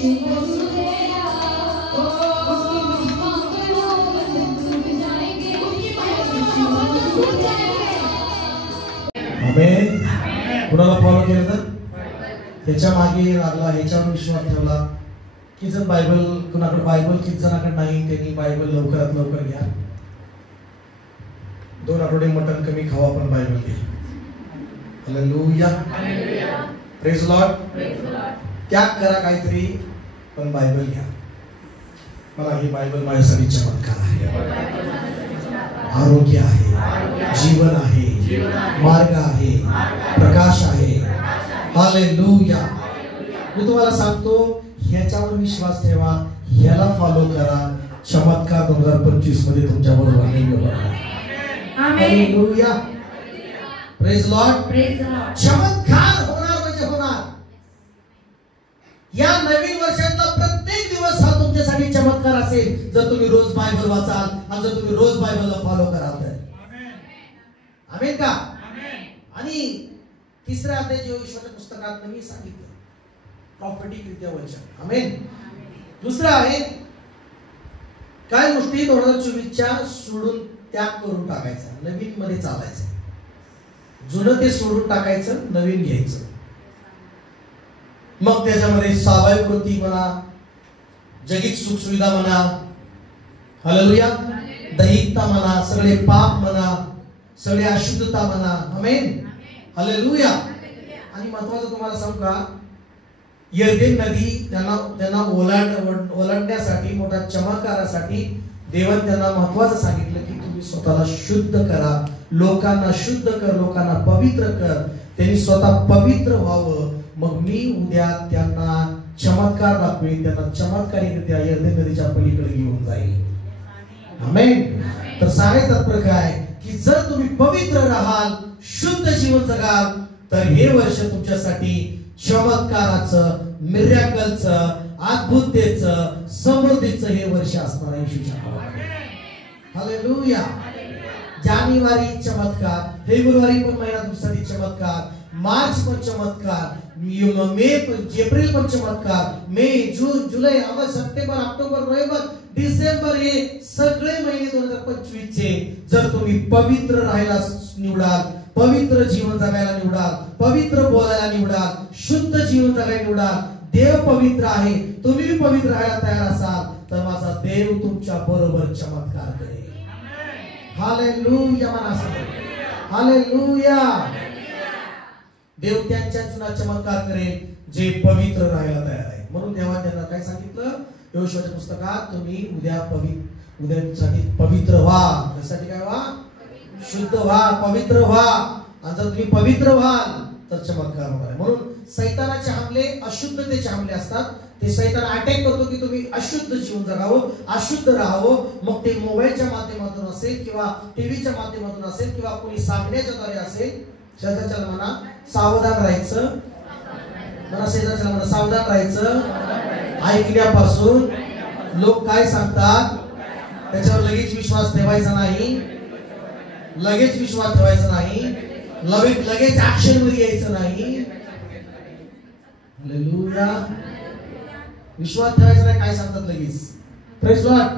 आमेन. कुणाला फॉलो केलं तर त्याच्या मागे लागला, ह्याच्यावर विश्वास ठेवला. किती जण बायबल, कुणाकडे बायबल किती जणांकडे नाही, त्यांनी बायबल लवकरात लवकर घ्या. 2 आठवडे मटण कमी खावा पण बायबल घ्या. हालेलुया. Praise Lord. त्याग करा काहीतरी पण बायबल घ्या. मला ही बायबल माझ्यासाठी चमत्कार आहे, आरोग्य आहे, जीवन आहे, मार्ग आहे, प्रकाश आहे. हालेलुया. मी तुम्हाला सांगतो, ह्याच्यावर विश्वास ठेवा, ह्याला फॉलो करा. चमत्कार 2025 मध्ये तुमच्या बरोबर नाही. हालेलुया. Praise Lord. चमत्कार होणार म्हणजे होणार. या नवीन वर्षातला प्रत्येक दिवस हा तुमच्यासाठी चमत्कार असेल जर तुम्ही रोज बायबल वाचाल आणि जर तुम्ही रोज बायबलला फॉलो कराल तर. आमेन का? आणि तिसऱ्या अध्याय ईश्वराच्या पुस्तकात मी सांगितलं प्रॉपर्टी रित्या वचन. आमेन. दुसरं आहे काय गोष्टी 2024च्या सोडून त्याग करून टाकायचा, नवीन मध्ये चालायचं. जुनं ते सोडून टाकायचं, नवीन घ्यायचं. मग त्याच्यामध्ये स्वाभाविक वृत्ती म्हणा, जगिक सुखसुविधा म्हणा, हालेलुया, दैहिकता म्हणा, सगळे पाप म्हणा, सगळे अशुद्धता म्हणा. आमेन. हालेलुया. आणि महत्वाचं तुम्हाला सांगू का, यर्देन नदी त्यांना ओलांडण्यासाठी, मोठा चमत्कारासाठी देवाने त्यांना महत्वाचं सांगितलं की तुम्ही स्वतःला शुद्ध करा, लोकांना शुद्ध कर, लोकांना पवित्र कर. त्यांनी स्वतः पवित्र व्हावं. मग मी उद्या त्यांना चमत्कार दाखवेन, त्यांना चमत्कारिकरित्या यर्देन नदीच्या पलीकडे घेऊन जाईल. आमेन. तर सांगायचं तात्पर्य काय की जर तुम्ही पवित्र राहाल, शुद्ध जीवन जगाल, तर हे वर्ष तुमच्यासाठी चमत्काराचं, मिरॅकलचं, अद्भुततेचं, समृद्धीचं हे वर्ष असणार आहे. हालेलुया. जानेवारी चमत्कार, फेब्रुवारी पण महिना तुमच्यासाठी चमत्कार, मार्च पण चमत्कार, मे एप्रिल पण चमत्कार, मे जून जुलै ऑगस्ट सप्टेंबर ऑक्टोबर नोव्हेंबर डिसेंबर हे सगळे महिने 2025 चे जर तुम्ही पवित्र राहायला निवडाल, पवित्र जीवन जगायला निवडाल, पवित्र बोलायला निवडाल, शुद्ध जीवन जगायला निवडाल, देव पवित्र आहे, तुम्ही पवित्र राहायला तयार असाल तर माझा देव तुमच्या बरोबर चमत्कार करेल. हालेलुया. हालेलुया. देव त्यांच्या जीवनात चमत्कार करेल जे पवित्र राहायला तयार आहे. म्हणून देवाने त्यांना काय सांगितलं यहोशूआच्या पुस्तकात, तुम्ही उद्यासाठी पवित्र व्हा. त्यासाठी काय व्हा? शुद्ध व्हा, पवित्र व्हा. आणि जर तुम्ही पवित्र व्हाल तर चमत्कार होणार. म्हणून सैतानाचे हमले अशुद्धतेचे हमले असतात. ते सैतान अटॅक करतो की तुम्ही अशुद्ध जीवन जगावं, अशुद्ध राहावं. मग ते मोबाईलच्या माध्यमातून असेल किंवा टीव्हीच्या माध्यमातून असेल किंवा कोणी सांगण्याच्या द्वारे असेल. शेजारच्याला म्हणा सावधान राहायचं, म्हणा शेजारच्याला म्हणा सावधान राहायचं ऐकण्यापासून. लोक काय सांगतात त्याच्यावर लगेच विश्वास ठेवायचा नाही, लगेच विश्वास ठेवायचा नाही, लगेच ऍक्शन मध्ये यायचं नाही. हालेलुया. विश्वास ठेवायचा नाही, काय सांगतात लगेच. Praise Lord.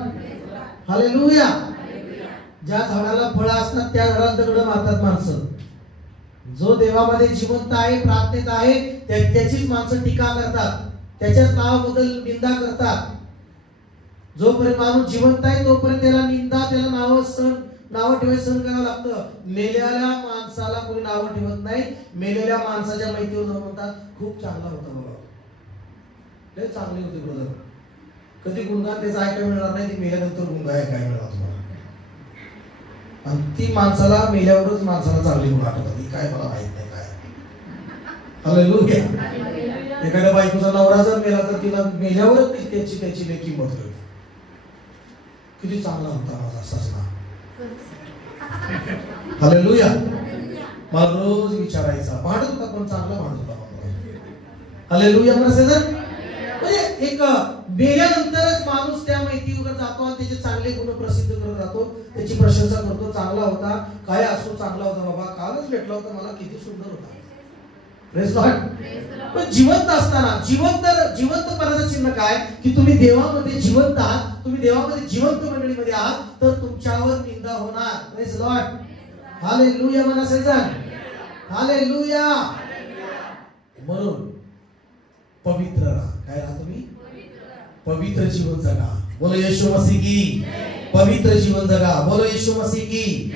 हालेलुया. ज्या झाडाला फळं असतात त्या झाडाला दगड मारतात माणसं. जो देवामध्ये जिवंत आहे, प्रार्थनेत आहे, त्याचीच माणसं टीका करतात, त्याच्याच नावाबद्दल निंदा करतात. जोपर्यंत माणूस जिवंत आहे तोपर्यंत त्याला निंदा, त्याला नावं ठेवायचं सहन करावं लागतं. मेलेल्या माणसाला कोणी नावं ठेवत नाही. मेलेल्या माणसाच्या माहितीवर जाऊन म्हणतात खूप चांगला होता बाबा, लय चांगली होती ब्रदर. कधी गुणगान त्याचं ऐकायला मिळणार नाही, ते मेल्यानंतर गुणगान ऐकायला मिळणार तुम्हाला. आणि ती माणसाला मेल्यावरच माणसाला चांगली गुण आठवतात. काय मला माहित नाही काय. हालेलुया. एखाद्या बायकोचा नवरा जर मेला तर तिला मेल्यावरच त्याची लेखी किंमत कळते. किती चांगला होता माझा सासरा. हालेलुया. मला रोज विचारायचा, भांडत होता पण चांगला भांडत होता. हालेलुया. म्हणजे एक मेल्यानंतरच माणूस त्या माहितीवर जातो आणि त्याचे चांगले गुण प्रसिद्ध करत जातो, त्याची प्रशंसा करतो. चांगला होता, काय असो चांगला होता बाबा, कालच भेटला होता मला, किती सुंदर होता. Praise Lord. पण जिवंत असताना जिवंतपणाचं चिन्ह काय की तुम्ही देवामध्ये जिवंत आहात, तुम्ही देवामध्ये जिवंत मंडळीमध्ये आहात, तर तुमच्यावर निंदा होणार. Praise Lord. हालेलुया म्हणा सगळेजण. हालेलुया. म्हणून पवित्र राहा. काय राहा तुम्ही? पवित्र जीवन जगा. बोलो येशू मसीह की. पवित्र जीवन जगा. बोलो येशू मसीह की.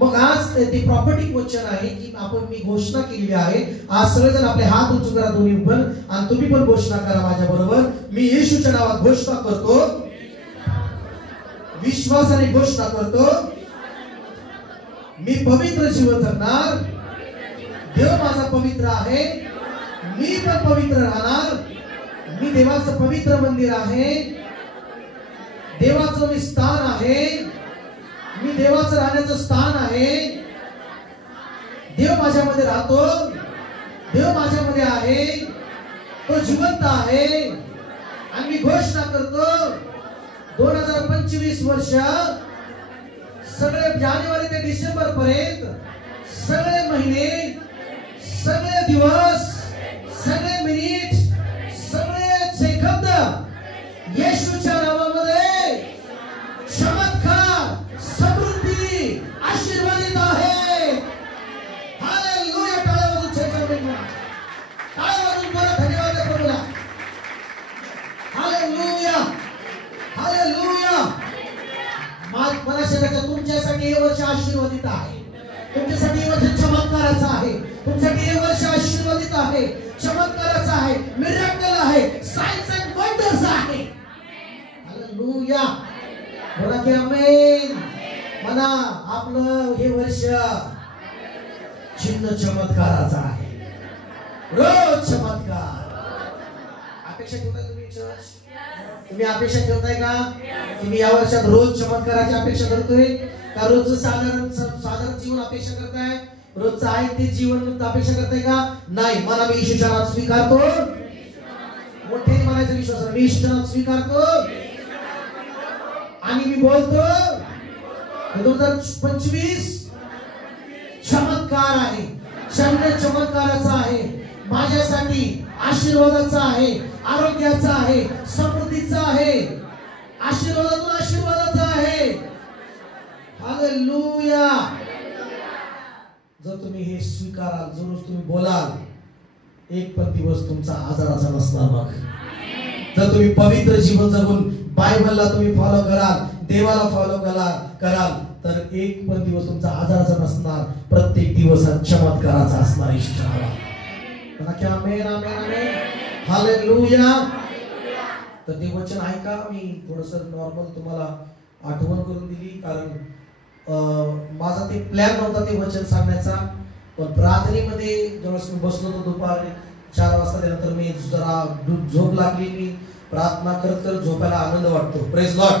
मग आज ते प्रॉपर्टिक वचन आहे की आपण मी घोषणा केलेली आहे. आज सगळेजण आपले हात उंच करा दोन्ही पण, आणि तुम्ही पण घोषणा करा माझ्या बरोबर. मी येशूच्या नावात घोषणा करतो, विश्वासाने घोषणा करतो, मी पवित्र जीवन जगणार. देव माझा पवित्र आहे, मी पण पवित्र राहणार. मी देवाचं पवित्र मंदिर आहे, देवाचं मी स्थान आहे, मी देवाचं राहण्याचं स्थान आहे. देव माझ्यामध्ये राहतो, देव माझ्यामध्ये आहे, तो जिवंत आहे. आणि मी घोषणा करतो 2025 वर्ष सगळे जानेवारी ते डिसेंबर पर्यंत, सगळे महिने, सगळे दिवस, सगळे मिनिट, सगळे सेकंद येशूच्या नावामध्ये चमत्कार, समृद्धी, आशीर्वादित आहे. हालेलुया. टाळ्या वाजून बरं धन्यवाद द्या प्रभूला. हालेलुया. हालेलुया. मला सांगायचं तुमच्यासाठी हे वर्ष आशीर्वादित आहे, तुमच्यासाठी हे वर्ष चमत्काराचं आहे, तुमच्यासाठी हे वर्ष आशीर्वादित आहे, चमत्काराचं आहे, मिरेकल आहे, साइन्स अँड वंडर्स आहे. हालेलुया. बोला की आमेन. म्हणा आपलं हे वर्ष चिन्ह चमत्काराचं आहे. रोज चमत्कार. अपेक्षा ठेवताय तुम्ही चर्च? तुम्ही अपेक्षा ठेवताय का तुम्ही या वर्षात रोज चमत्काराची अपेक्षा करतोय का रोजचं साधारण जीवन अपेक्षा करताय? रोजचं आहे ते जीवन अपेक्षा करताय का? नाही. मला मी येशूच्या नावात स्वीकारतो. मोठ्याने म्हणायचं विश्वास, मी येशूच्या नावात स्वीकारतो आणि मी बोलतो 2025 चमत्कार आहे, क्षण चमत्काराचा आहे, माझ्यासाठी आशीर्वादाचा आहे, आरोग्याचा आहे, समृद्धीचा आहे, आशीर्वादातून आशीर्वादाचा आहे. हालेलुया. जर तुम्ही हे स्वीकाराल, जर तुम्ही बोलाल, एक पण दिवस तुमचा आजाराचा नसणार. मग जर तुम्ही पवित्र जीवन जगून बायबलला तुम्ही फॉलो कराल, देवाला फॉलो कराल, तर एक पण दिवस तुमचा आजाराचा नसणार. प्रत्येक दिवस हा चमत्काराचा असणार. क्या आमेन आमेन आमेन. हालेलुया. तर ते वचन ऐका. मी थोडस नॉर्मल तुम्हाला आठवण करून दिली, कारण माझा ते प्लॅन नव्हता ते वचन सांगण्याचा, पण प्रार्थनेमध्ये जेव्हा मी बसलो होतो दुपारी 4 वाजता, त्यानंतर मी जरा झोप लागली. मी प्रार्थना करत करत झोपायला आनंद वाटतो. Praise Lord.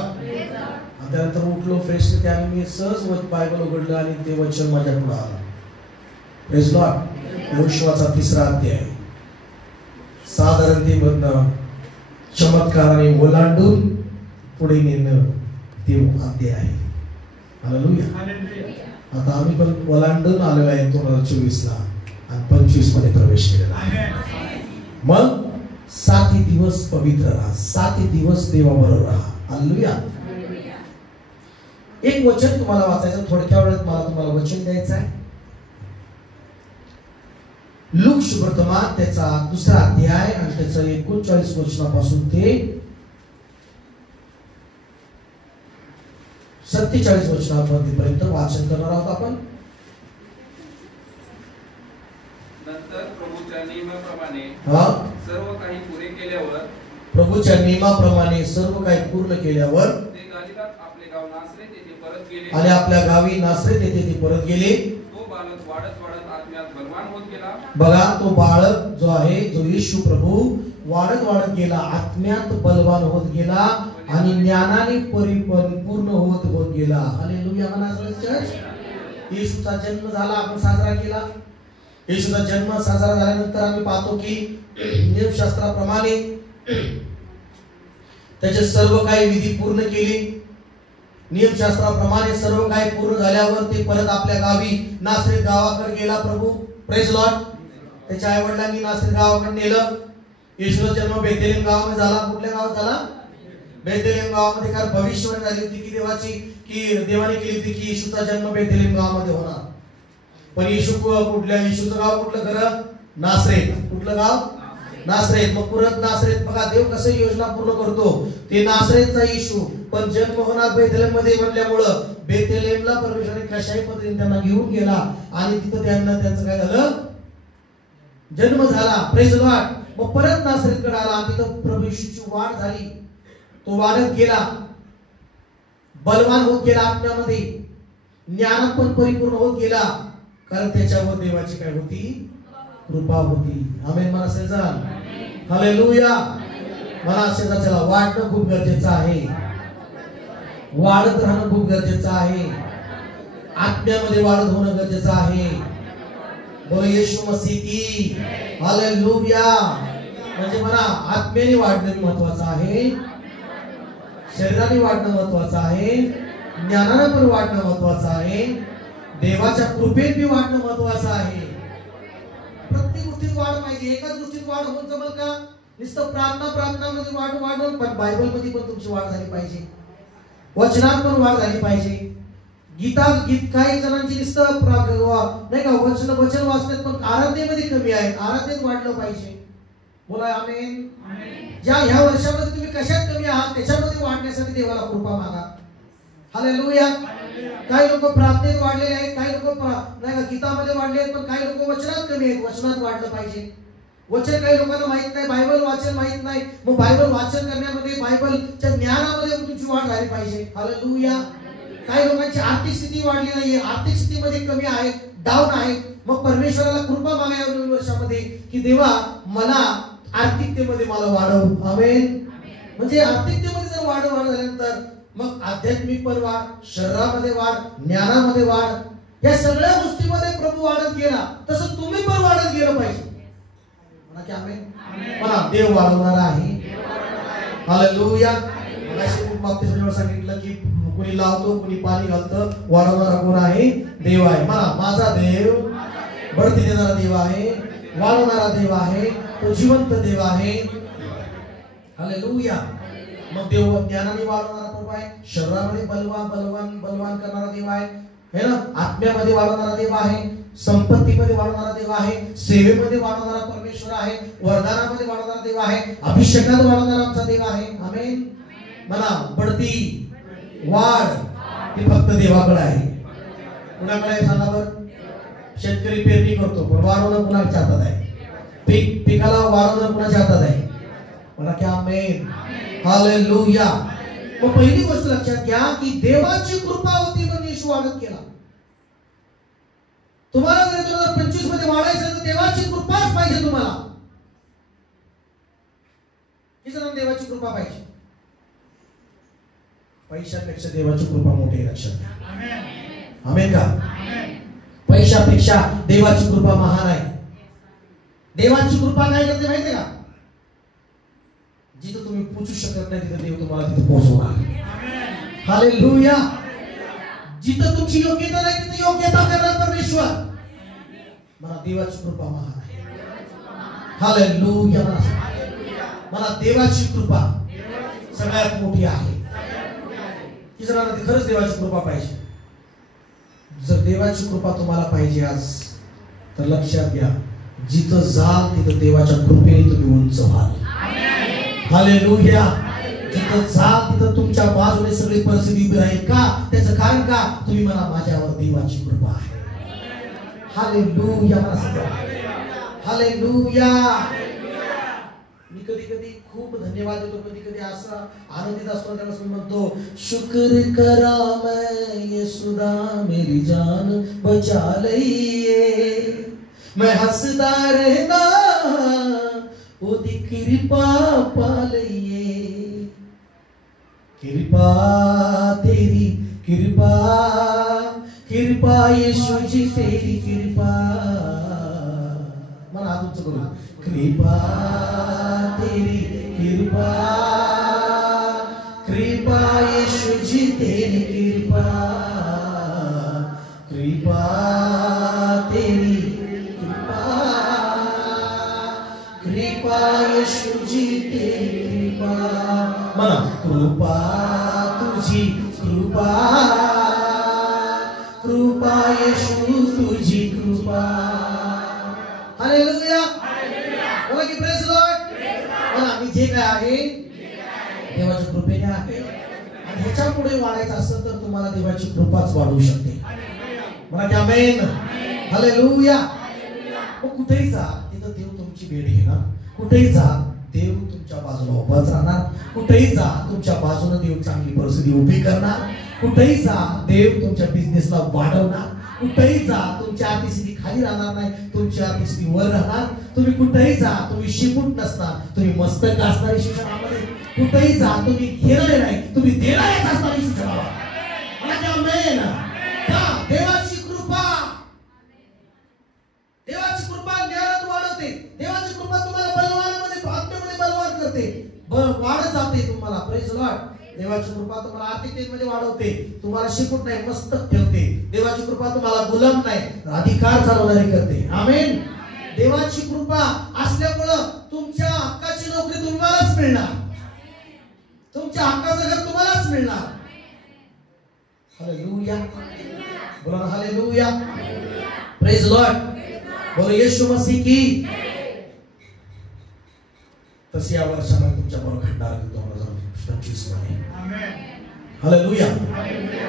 त्यानंतर उठलो फ्रेश, त्याने मी सहज बायबल उघडलं आणि ते वचन माझ्याकडे आलं. Praise Lord. योशुआचा 3रा अध्याय, साधारणतेमधनं चमत्काराने ओलांडून पुढे नेणं ते अध्याय आहे. हालेलुया. आता आम्ही पण ओलांडून आलेलो आहे 2024 ला आणि 25 मध्ये प्रवेश केलेला आहे. मग 7 दिवस पवित्र राहा, 7 दिवस देवाबरोबर राहा. हालेलुया. एक वचन तुम्हाला वाचायचं, थोडक्या वेळात मला तुम्हाला वचन द्यायचं आहे. लूक शुभवर्तमान त्याचा 2रा अध्याय आणि त्याचं 39 वचनापासून ते 47 वचनापर्यंत वाचन करणार आहोत आपण. नंतर प्रभूच्या नियमाप्रमाणे सर्व काही पुरे केल्यावर, प्रभूच्या नियमाप्रमाणे सर्व काही पूर्ण केल्यावर ते गालिलात आपले गाव नासरेत येथे परत गेले. आणि आपल्या गावी नासरेत येथे ते परत गेले. तो बालक वाढत वाढत आत्म्यात बलवान होत गेला. बघा, तो बालक जो आहे, जो येशू प्रभू वाढत वाढत गेला, आत्म्यात बलवान होत गेला आणि ज्ञानाने परिपूर्ण होत गेला. हालेलुया म्हणा चर्च. येशूचा जन्म झाला, आपण साजरा केला. येशूचा जन्म साजरा झाल्यानंतर आम्ही पाहतो की नियमशास्त्राप्रमाणे त्याचे सर्व काही विधी पूर्ण केले. नियमशास्त्राप्रमाणे सर्व काही पूर्ण झाल्यावर ते परत आपल्या गावी नासरेत गावाकडे गेला प्रभू. Praise Lord. त्याच्या आई वडिलांनी नासरीत गावाकडे नेलं. येशूचा जन्म बेथलेहेम गावामध्ये झाला. कुठल्या गावात झाला? बेथलेहेम गावामध्ये. कारण भविष्यवाणी झाली होती की देवाने केली होती की येशूचा जन्म बेथलेहेम गावामध्ये होणार. पण येशूचं गाव कुठलं खरं? नासरेत. कुठलं गाव? नासरेत. मग परत नासरेत. बघा देव कसं योजना पूर्ण करतो. ते नासरेतचा येशू पण जन्म होणार बेथलेहेम मध्ये म्हणल्यामुळं बेथलेहेमला परमेश्वराने कशाही पद्धतीने त्यांना घेऊन गेला आणि तिथं त्यांचं काय झालं? जन्म झाला. Praise the Lord. मग परत नासरेतकडे आला आणि तिथं प्रभू येशूची वाढ झाली. तो वाढत गेला, बलवान होत गेला, आत्म्यामध्ये ज्ञानात पण परिपूर्ण होत गेला. कारण त्याच्यावर देवाची काय होती? कृपा होती. आमेन. मला शेजार हालेलुया. मला शेजार चला वाढणं खूप गरजेचं आहे. वाढत राहणं खूप गरजेचं आहे. आत्म्यामध्ये वाढत होणं गरजेचं आहे. बोलो येशू मसीह की हालेलुया. म्हणजे मला आत्म्याने वाढणं महत्वाचं आहे, शरीराने वाढणं महत्वाचं आहे, ज्ञानाने पण वाढणं महत्वाचं आहे, देवाच्या कृपेत बी वाढणं महत्वाचं आहे. प्रत्येक गोष्टीत वाढ पाहिजे. एकाच गोष्टीत वाढ होऊन जमल का? नुसतं प्रार्थनामध्ये वाढून पण बायबल मध्ये पण तुमची वाढ झाली पाहिजे. वचनात पण वाढ झाली पाहिजे. गीत काही जणांची नुसतं नाही का वचन वाचण्यात पण आराधनेमध्ये कमी आहे. आराधनेत वाढलं पाहिजे. बोला आमेन. ह्या वर्षामध्ये तुम्ही कशात कमी आहात त्याच्यामध्ये वाढण्यासाठी देवाला कृपा मागा. हालेलुया. काही लोक प्रार्थनेत वाढलेले आहेत, काही लोक नाही का गीतामध्ये वाढले आहेत, पण काही लोक वचनात कमी आहेत. वचनात वाढलं पाहिजे. वचन काही लोकांना माहित नाही, बायबल वाचन माहित नाही. मग बायबल वाचन करण्यामध्ये बायबलच्या ज्ञानामध्ये तुमची वाढ झाली पाहिजे. हालेलुया. काही लोकांची आर्थिक स्थिती वाढली नाहीये, आर्थिक स्थितीमध्ये कमी आहे, डाऊन आहे. मग परमेश्वराला कृपा मागा या नवीन वर्षामध्ये की देवा मला आर्थिकतेमध्ये मला वाढव. आमेन. म्हणजे आर्थिकतेमध्ये जर वाढ झाल्यानंतर मग आध्यात्मिक पण वाढ, शरीरामध्ये वाढ, ज्ञानामध्ये वाढ, या सगळ्या गोष्टीमध्ये प्रभू वाढत गेला तसं तुम्ही पण वाढत गेलं पाहिजे. म्हणा की आमेन. म्हणा देव वाढवणार आहे. हालेलुया. बाप्तिस्मामध्ये सांगितलं की कोणी लावतो, कोणी पाणी घालतं, वाढवणारा कोण आहे? देव आहे. म्हणा माझा देव बढती देणारा देव आहे, वाढवणारा देव आहे, तो जिवंत देव आहे. हालेलुया. मग देव ज्ञानाने वाढवणारा प्रभू आहे, शरीरामध्ये बलवान करणारा देव आहे, है ना, आत्म्यामध्ये वाढवणारा देव आहे, संपत्तीमध्ये वाढवणारा देव आहे, सेवेमध्ये वाढवणारा परमेश्वर आहे, वरदानामध्ये वाढवणारा देव आहे, अभिषेकात वाढवणारा आमचा देव आहे. आमेन. म्हणा बढती वाढ ही फक्त देवाकडे आहे. कुणाकडे आहे सांगा बरं? शेतकरी पेरणी करतो पण वाढवणं कुणाच्या हातात आहे? पिकाला वाढवणं कुणाच्या हातात आहे? म्हणा की आमेन. हालेलुया. मग पहिली गोष्ट लक्षात घ्या की देवाची कृपा होती म्हणून येशू वाढत गेला. तुम्हाला जर 2025 मध्ये वाढायचं तर देवाची कृपाच पाहिजे. तुम्हाला किती जण देवाची कृपा पाहिजे? पैशापेक्षा देवाची कृपा मोठी आहे. लक्षात घ्या. आमेन का? पैशापेक्षा देवाची कृपा महान आहे. देवाची कृपा काय करते माहिती का? जिथं तुम्ही पोहोचू शकत नाही तिथं देव तुम्हाला तिथं पोहोचवणार. हालेलुया. जिथं तुमची योग्यता नाही तिथं योग्यता करणार परमेश्वर. मला देवाची कृपा महान आहे. हालेलुया. मला देवाची कृपा सगळ्यात मोठी आहे. की जणांना ती खरंच देवाची कृपा पाहिजे. जर देवाची कृपा तुम्हाला पाहिजे आज तर लक्षात घ्या, जिथं जाल तिथं देवाच्या कृपेने तुम्ही उंच व्हाल. हालेलुया. जिथं जाल तिथं तुमच्या बाजूने सगळी परिस्थिती उभी राहील. का? त्याचं कारण का? तुम्ही म्हणा माझ्यावर देवाची कृपा आहे. हालेलुया. हालेलुया. मी कधी खूप धन्यवाद देतो, कधी असं आनंदित असतो त्यावेळेस मी म्हणतो शुक्र करा मैं यीशुदा मेरी जान बचा लईए, मैं हंसदा रहना ओदी कृपा पा लईए, कृपा तेरी कृपा, कृपा यीशु जी तेरी कृपा. मला हात उंच करू. कृपा तेरी कृपा, कृपा यीशु जी तेरी कृपा, कृपा तेरी कृपा. येशूची कृपा म्हणा कृपा तुझी कृपा कृपा येशू तुझी कृपा हालेलुया बोला की प्रेज लॉर्ड म्हणा मी जे काय आहे देवाच्या कृपेने आहे आणि ह्याच्या पुढे वाढायचं असेल तर तुम्हाला देवाची कृपाच वाढवू शकते म्हणा की आमेन हालेलुया मग कुठेही जा तिथं देव तुमची भेट घेणार कुठेही जा देव तुमच्या बाजूला उभाच राहणार कुठेही जा तुमच्या बाजूने देव चांगली परिस्थिती उभी करणार कुठेही जा देव तुमच्या बिझनेसला वाढवणार कुठेही जा तुमची आर्थिक स्थिती खाली राहणार नाही तुमची आर्थिक स्थिती वर राहणार तुम्ही कुठेही जा तुम्ही शिकूट नसणार तुम्ही मस्तक असणार शिक्षणामध्ये कुठेही जा तुम्ही घेणारे नाही तुम्ही देणारेच असणार शिक्षणावर आमेन देवाची कृपा देवाची कृपा ज्ञानात वाढवते देवाची कृपा तुम्हाला बलवानामध्ये आत्म्यामध्ये बलवान करते वाढत जाते तुम्हाला प्रेज लॉर्ड देवाची कृपा तुम्हाला आर्थिकतेमध्ये वाढवते तुम्हाला शिकूट नाही मस्तक ठेवते देवाची कृपा तुम्हाला गुलाम नाही अधिकार चालवणारी करते आमेन देवाची कृपा असल्यामुळं तुमच्या हक्काची नोकरी तुम्हालाच मिळणार तुमच्या हक्काचं घर तुम्हालाच मिळणार हालेलुया बोला ना हालेलुया प्रेज लॉर्ड बोलो येशू मसीह की तसे या वर्षामध्ये तुमच्या बरोबर घडणार 2025 मध्ये हालेलुया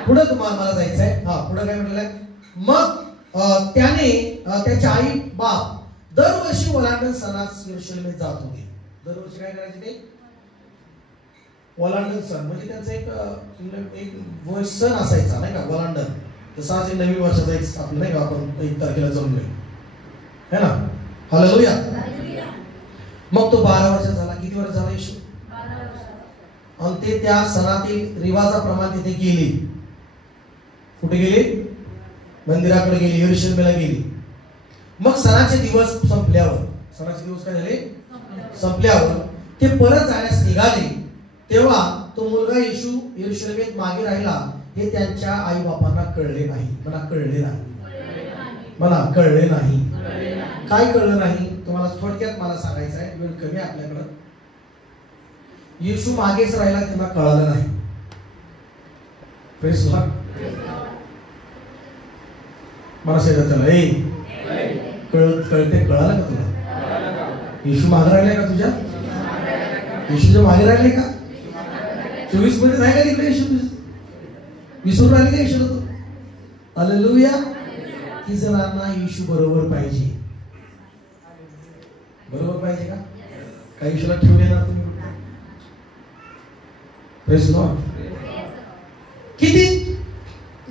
पुढे तुम्हाला मला जायचंय पुढे काय म्हटलंय मग त्याने त्याच्या आई बाप दरवर्षी ओलांडण सणास यरूशलेमेत जात होते दरवर्षी काय करायचे ते ओलांडण सण म्हणजे त्यांचा एक सण असायचा नाही का ओलांडण तसा आज नवीन वर्षाचा एक आपलं नाही का आपण 1 तारखेला जमलोय है ना हालेलुया मग तो 12 वर्ष झाला किती वर्ष झाला येशू आणि ते त्या सणातील रिवाजाप्रमाणे तिथे गेले कुठे गेले मंदिराकडे गेले यरूशलेमला गेले मग सणाचे दिवस संपल्यावर सणाचे दिवस काय झाले संपल्यावर ते परत जाण्यास निघाले तेव्हा तो मुलगा येशू यरूशलेमेत मागे राहिला हे त्यांच्या आई बापांना कळले नाही मला कळले नाही मला कळले नाही काय कळलं नाही तुम्हाला थोडक्यात मला सांगायचं आहे वेळ कमी आपल्याकडं येशू मागेच राहिला त्यांना कळालं नाही प्रेज लॉर्ड मला सांगितलं कळते कळालं का तुला येशू मागे राहिले का तुझ्या येशूच्या मागे राहिले का 24 मध्ये नाही का तिकडे येशू विसरून राहिले का येशू हालेलुया की जणांना येशू बरोबर पाहिजे का काही येशूला ठेवले ना तुम्ही प्रेज लॉर्ड किती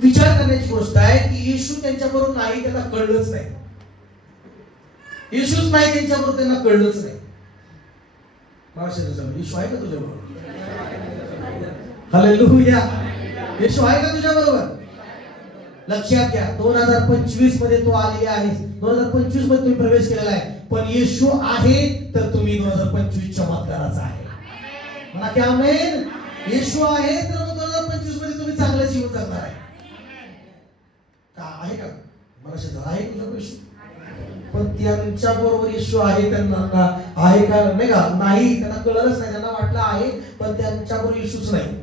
विचार करण्याची गोष्ट आहे की येशू त्यांच्याबरोबर नाही त्यांना कळलंच नाही येशूच नाही त्यांच्याबरोबर त्यांना कळलंच नाही येशू आहे का तुझ्याबरोबर हालेलुया येशू आहे का तुझ्याबरोबर लक्षात घ्या 2025 मध्ये तो आलेले आहे 2025 मध्ये तुम्ही प्रवेश केलेला आहे पण येशू आहे तर तुम्ही 2025 चमत्काराचा आहे म्हणा की आमेन येशू आहे तर 2025 मध्ये तुम्ही चांगलं जीवन जगणार आहे का आहे का मला शेजार आहे तुझ्याबरोबर येशू पण त्यांच्या बरोबर येशू आहे त्यांना आहे का नाही का नाही त्यांना कळलंच नाही त्यांना वाटलं आहे पण त्यांच्याबरोबर येशूच नाही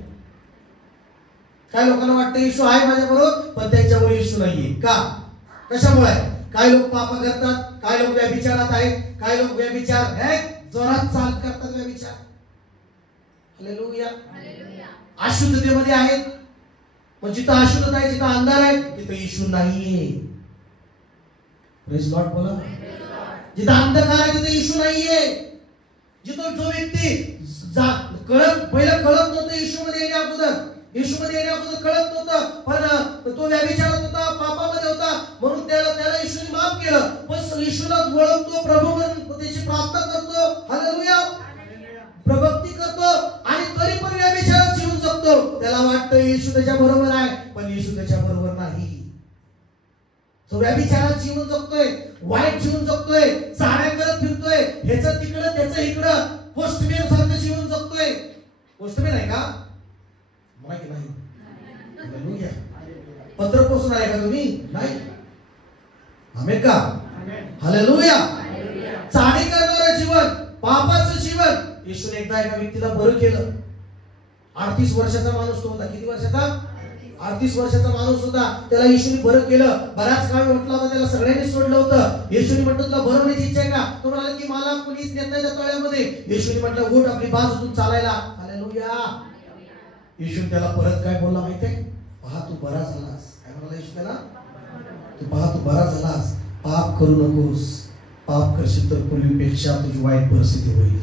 काय लोकांना वाटतं येशू आहे माझ्याबरोबर पण त्यांच्याबरोबर येशू नाहीये का कशामुळे काय लोक पाप करतात काय लोक व्यभिचारात आहेत काय लोक व्यभिचार जोरात चाल करतात व्यभिचार हालेलुया अशुद्धतेमध्ये आहेत मग जिथं अशुद्धता आहे जिथं अंधार आहे तिथं येशू नाहीये प्रेज लॉर्ड बोला जिथं अंधकार आहे तिथं येशू नाहीये जिथं जो व्यक्ती पहिलं कळत नव्हतं येशू मध्ये येण्या अगोदर कळत नव्हतं पण तो व्यभिचारात होता पापामध्ये होता म्हणून त्याला येशूने माफ केलं पण येशूला ओळखतो प्रभू म्हणून त्याची प्रार्थना करतो हालेलुया प्रभक्ती करतो आणि तरी पण व्यभिचारात जीवन जगतो त्याला वाटतं येशू त्याच्या बरोबर आहे पण येशू त्याच्या बरोबर नाही तो व्यभिचारात जीवन जगतोय वाईट जीवन जगतोय चाड्या करत फिरतोय ह्याचं तिकडं त्याचं इकडं पोस्टमॅन सारखं जीवन जगतोय पोस्टमॅन आहे का माहिती नाही हालेलुया पत्र पोचणार आहे का तुम्ही नाही आमेन का हालेलुया चाडी करणारं जीवन पापाचं जीवन. येशूने एकदा एका व्यक्तीला बरं केलं. 38 वर्षाचा माणूस तो होता. किती वर्षाचा? 38 वर्षाचा माणूस होता. त्याला येशूने बरं केलं. बराच काळ वाटला होता, त्याला सगळ्यांनी सोडलं होतं. येशूने म्हटलं तुला बरं होण्याची इच्छा आहे का? तो म्हणाला की मला कोणीच नेत नाही त्या तळ्यामध्ये. येशूने म्हटलं उठ आपली बाजूतून चालायला. हालेलुया. येशूने त्याला परत काय बोलला माहितीये? पहा तू बरा झालास. काय म्हणाला येशू त्याला? तू पहा तू बरा झालास. पाप करू नकोस. पाप करशील तर पूर्वीपेक्षा तुझी वाईट परिस्थिती होईल.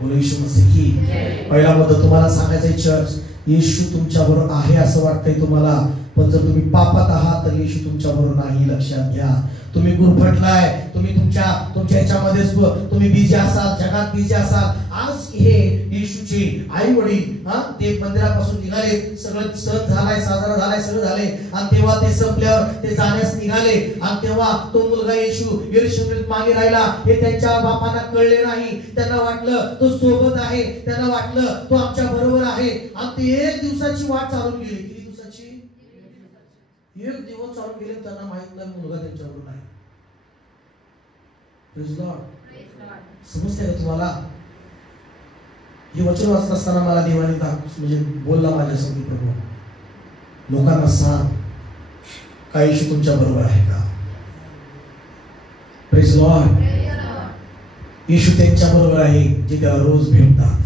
बोलो येशू मसीह की. पहिला मुद्दा तुम्हाला सांगायचा आहे चर्च, येशू तुमच्या बरोबर आहे असं वाटतंय तुम्हाला, पण जर तुम्ही पापात आहात तर येशू तुमच्या बरोबर नाही. लक्षात घ्या. तुम्ही गुरफटलाय, तुम्ही तुमच्या ह्याच्यामध्येच तुम्ही बिझी असाल, जगात बिझी असाल. आज हे येशूचे आई वडील ते मंदिरापासून निघाले, सगळं सण झालाय, साजरा झालाय, सगळं झाले, आणि तेव्हा ते संपल्यावर ते जाण्यास निघाले. आणि तेव्हा तो मुलगा येशू यरूशलेमात मागे राहिला. हे त्यांच्या बापांना कळले नाही. त्यांना वाटलं तो सोबत आहे, त्यांना वाटलं तो आमच्या बरोबर आहे. आणि ते एक दिवसाची वाट चालून गेली. किती दिवसाची? एक दिवस चालून गेले. त्यांना माहित नाही मुलगा त्यांच्याबरोबर नाही. Praise Lord. समजतंय का तुम्हाला? हे वचन वाचत असताना मला देवाने म्हणजे बोलला माझ्या समोर, प्रभू लोकांना सांग काय येशू तुमच्या बरोबर आहे का? Praise Lord. येशू त्यांच्या बरोबर आहे जे त्याला रोज भेटतात,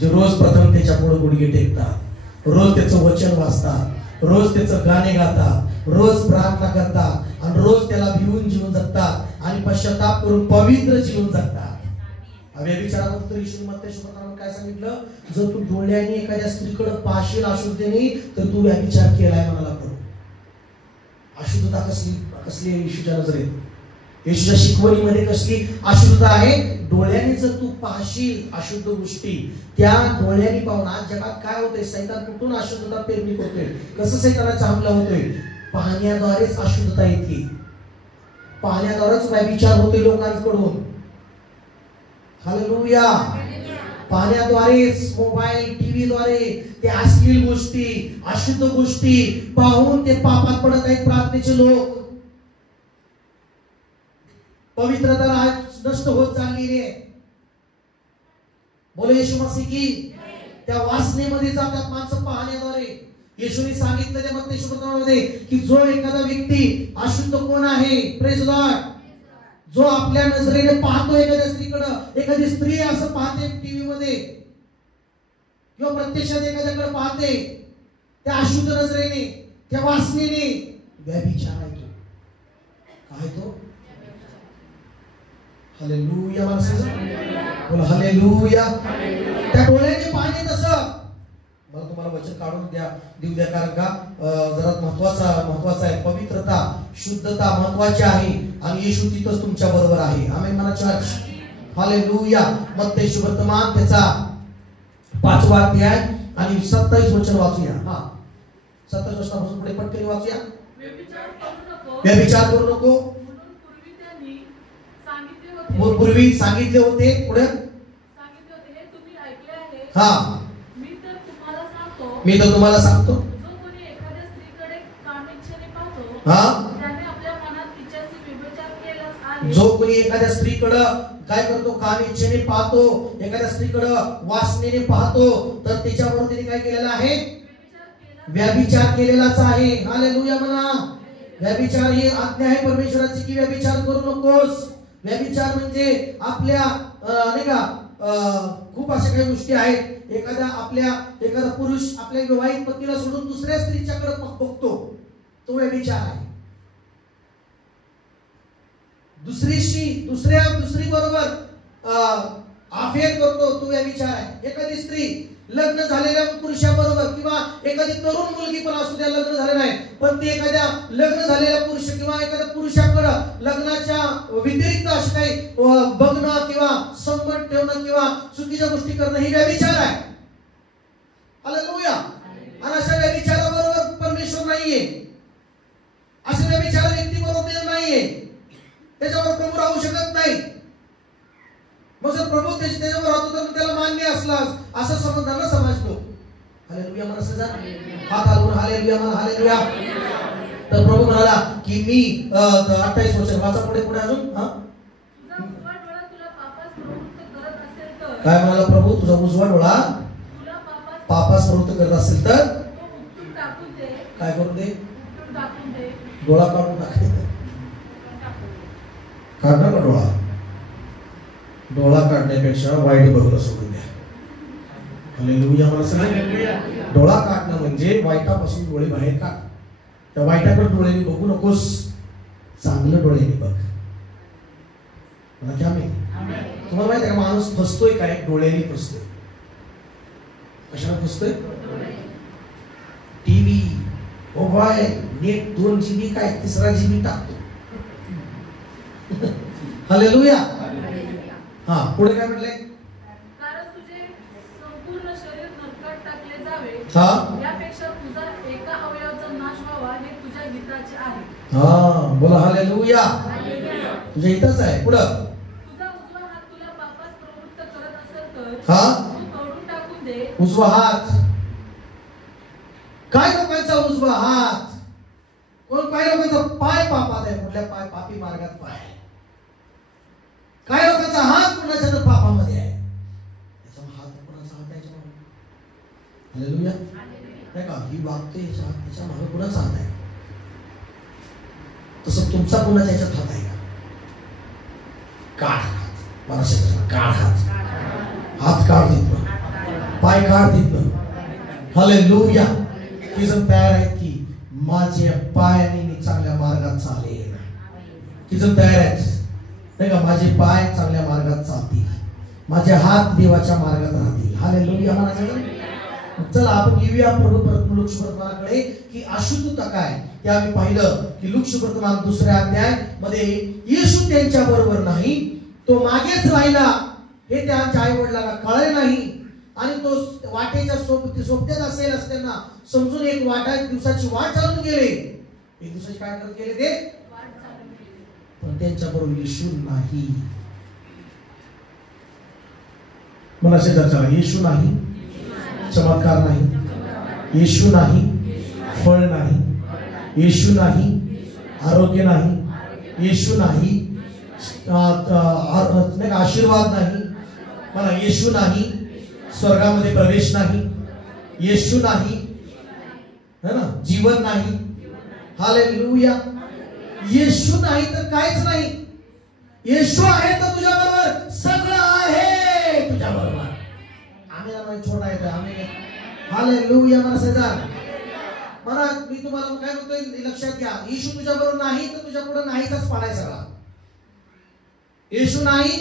जे रोज प्रथम त्याच्या पुढे गुडघे टेकतात, रोज त्याचं वचन वाचतात, रोज त्याचं गाणे गातात, रोज प्रार्थना करतात, आणि रोज त्याला भिवून जीवन जगतात, आणि पश्चाताप करून पवित्र जीवन जगतात. व्यभिचारामध्ये तर येशूने मत्ती सुसमाचारामध्ये काय सांगितलं? जर तू डोळ्याने एखाद्या स्त्रीकडे पाहशील अशुद्धतेने तर तू व्यभिचार केलाय म्हणाला. प्रभू अशुद्धता कसली आहे येशूच्या नजरेत? येशूच्या शिकवणीमध्ये कसली अशुद्धता आहे? डोळ्याने जर तू पाहशील अशुद्ध गोष्टी, त्या डोळ्याने पाहून आज जगात काय होतंय? सैतान कुठून अशुद्धता पेरणी करतोय? कसं सैतानाचा हमला होतोय? पाहण्याद्वारेच अशुद्धता येते. पाहण्याद्वारेच व्यभिचार होतोय लोकांकडून. हालेलुया. पाहण्याद्वारेच, मोबाईल, टीव्हीद्वारे ते अश्लील गोष्टी, अशुद्ध गोष्टी पाहून ते पापात पडत आहेत प्रार्थनेचे लोक. पवित्रता आज नष्ट होत चालली रे. बोलो येशू मसीह की. त्या वासनेमध्ये जातात माणसं पाहण्याद्वारे. येशूने सांगितलं त्या मत्ती सुसमाचारामध्ये की जो एखादा व्यक्ती अशुद्ध कोण आहे? Praise Lord. जो आपल्या नजरेने पाहतो एखाद्या स्त्रीकडे, एखादी स्त्री असं पाहते टीव्ही मध्ये किंवा प्रत्यक्षात एखाद्याकडे पाहते, त्या अशुद्ध नजरेने, त्या वासनेने व्यभिचार आहे तो. काय तो? हालेलुया. बोला हालेलुया. त्या डोळ्याने पाहणे तसं. मला तुम्हाला वचन काढून देऊ द्या, कारण का जरा महत्वाचा आहे. पवित्रता, शुद्धता महत्वाची आहे, आणि येशू तिथंच तुमच्या बरोबर आहे. आमेन म्हणा चर्च. हालेलुया. मत्ती सुवर्तमान त्याचा 5वा अध्याय आणि 27 वचन वाचूया. 27 वचनापासून पुढे पटकन वाचूया. व्यभिचार करू नको. पूर्वी सांगितले होते. पुढे मी तर तुम्हाला सांगतो, जो कोणी एखाद्या स्त्रीकडे कामेच्छेने पाहतो, त्याने आपल्या मनात तिच्याशी व्यभिचार केलाच आहे. जो कोणी एखाद्या स्त्रीकडे काय करतो? कामेच्छेने पाहतो, एखाद्या स्त्रीकडे वासनेने पाहतो, तर त्याच्यावर त्याने काय केलेला आहे? व्यभिचार केलेलाच आहे. हालेलुया म्हणा. व्यभिचार ही आज्ञा आहे परमेश्वराची की व्यभिचार करू नकोस. व्यभिचार म्हणजे आपल्या नाही का खूप अशा काही गोष्टी आहेत. एखादा पुरुष आपल्या विवाहित पत्नीला सोडून दुसऱ्या स्त्रीच्याकडे बघतो, तो व्यभिचार आहे. दुसरी बरोबर अफेअर करतो, तो व्यभिचार आहे. एखादी स्त्री लग्न झालेल्या पुरुषाबरोबर, किंवा एखादी तरुण मुलगी पण असू द्या, लग्न झाले नाही, पण ती एखाद्या लग्न झालेल्या पुरुष किंवा एखाद्या पुरुषाकडे लग्नाच्या व्यतिरिक्त असे काही बघणं किंवा संबंध ठेवणं किंवा चुकीच्या गोष्टी करणं ही व्यभिचार आहे. हालेलुया. आणि अशा व्यभिचाराबरोबर परमेश्वर नाहीये. अशा व्यभिचार व्यक्ती बरोबर नाहीये. त्याच्यावर प्रभू राहू शकत नाही. मग जर प्रभू त्याच्यावर राहतो तर त्याला मान्य असला असं समजणार समजतो. हालेलुया म्हणा सजा. हात हलवून हालेलुया म्हणा. हालेलुया. तर प्रभू म्हणाला की मी 28 वर्ष वाचा पुढे अजून. काय म्हणाला प्रभू, तुझा उजवा डोळा तुला पापास प्रवृत्त करत असेल तर तो उपटून टाकून दे. काय करून दे? उपटून टाकून दे. डोळा काढून टाकायचा. टाकून दे. काढणार का डोळा? डोळा काढण्यापेक्षा वाईट बघणं सोडून द्या. हालेलुया मला सांगा. डोळा काढणं म्हणजे वाईटापासून डोळे बाहेर काढ. त्या वाईटाकडे डोळ्यांनी बघू नकोस, चांगलं डोळ्यांनी बघ. मला क्या माहिती? तुम्हाला माहिती आहे का माणूस फसतोय काय? डोळ्यांनी फसतोय. कशाला फसतोय? टीव्ही, मोबाईल, नेट 2 GB काय 3 GB टाकतो. हालेलुया. हा, पुढे काय म्हटलंय? कारण तुझे संपूर्ण शरीर नरकात टाकले जावे, हा, यापेक्षा तुझा एका अवयवाचा नाश व्हावा हे तुझ्या हिताचे आहे. हा, बोला हालेलुया. हालेलुया. तुझ्या इथंच आहे. पुढं तुझा उजवा हात तुला पापास प्रवृत्त करत असेल तर हा, तू तोडून टाकून दे. उजवा हात. काय लोकांचा उजवा हात? काही लोकांचा पाय पापात आहे. कुठल्या पाय? पापी मार्गात पाय. काही लोकांचा हात कुणाच्या तर पापामध्ये आहे. त्याचा हात कुणाचा हात आहे? हालेलुया. नाही का? ही वागते त्याच्या मागे कुणाचा हात आहे? तसं तुमचा कुणाच्या याच्यात हात आहे का? काढ हात. मला शेतात काढ हात. हात काढ तिथनं, पाय काढ तिथनं. हालेलुया. ती जण तयार आहेत की माझे पाय आणि मी चांगल्या मार्गात चालेल. ती जण तयार आहेत नाही का? माझे पाय चांगल्या मार्गात चालतील, माझे हात देवाच्या मार्गात राहतील. हालेलुया. चला आपण येऊया प्रभू लुकशुवर्तमानाकडे की अशुद्धता काय ते आम्ही पाहिलं की लुकशुवर्तमान 2 अध्याय मध्ये येशू त्यांच्या बरोबर नाही, तो मागेच राहिला. हे त्यांच्या आई वडिलांना कळले नाही आणि तो वाटेच्या सोबत्यात असेल असं त्यांना समजून एक दिवसाची वाट चालून गेले. एक दिवसाची काय करत गेले ते? पण त्यांच्या बरोबर येशू नाही. मला शेजारचा येशू नाही, चमत्कार नाही, येशू नाही, फळ नाही, येशू नाही, आरोग्य नाही, येशू नाही, आशीर्वाद नाही, मला येशू नाही, स्वर्गामध्ये प्रवेश नाही, येशू नाही, है ना, जीवन नाही. हालेलुया. येशू नाही तर काहीच नाही. येशू आहे तर तुझ्या बरोबर सगळं आहे. तुझ्या बरोबर आम्ही छोटा आहे आम्ही. हालेलुया. मला सजा मला मी तुम्हाला काय म्हणतोय लक्षात घ्या. येशू तुझ्या बरोबर नाही तर तुझ्या पुढे नाहीचाच पाडाय सगळा. येशू नाही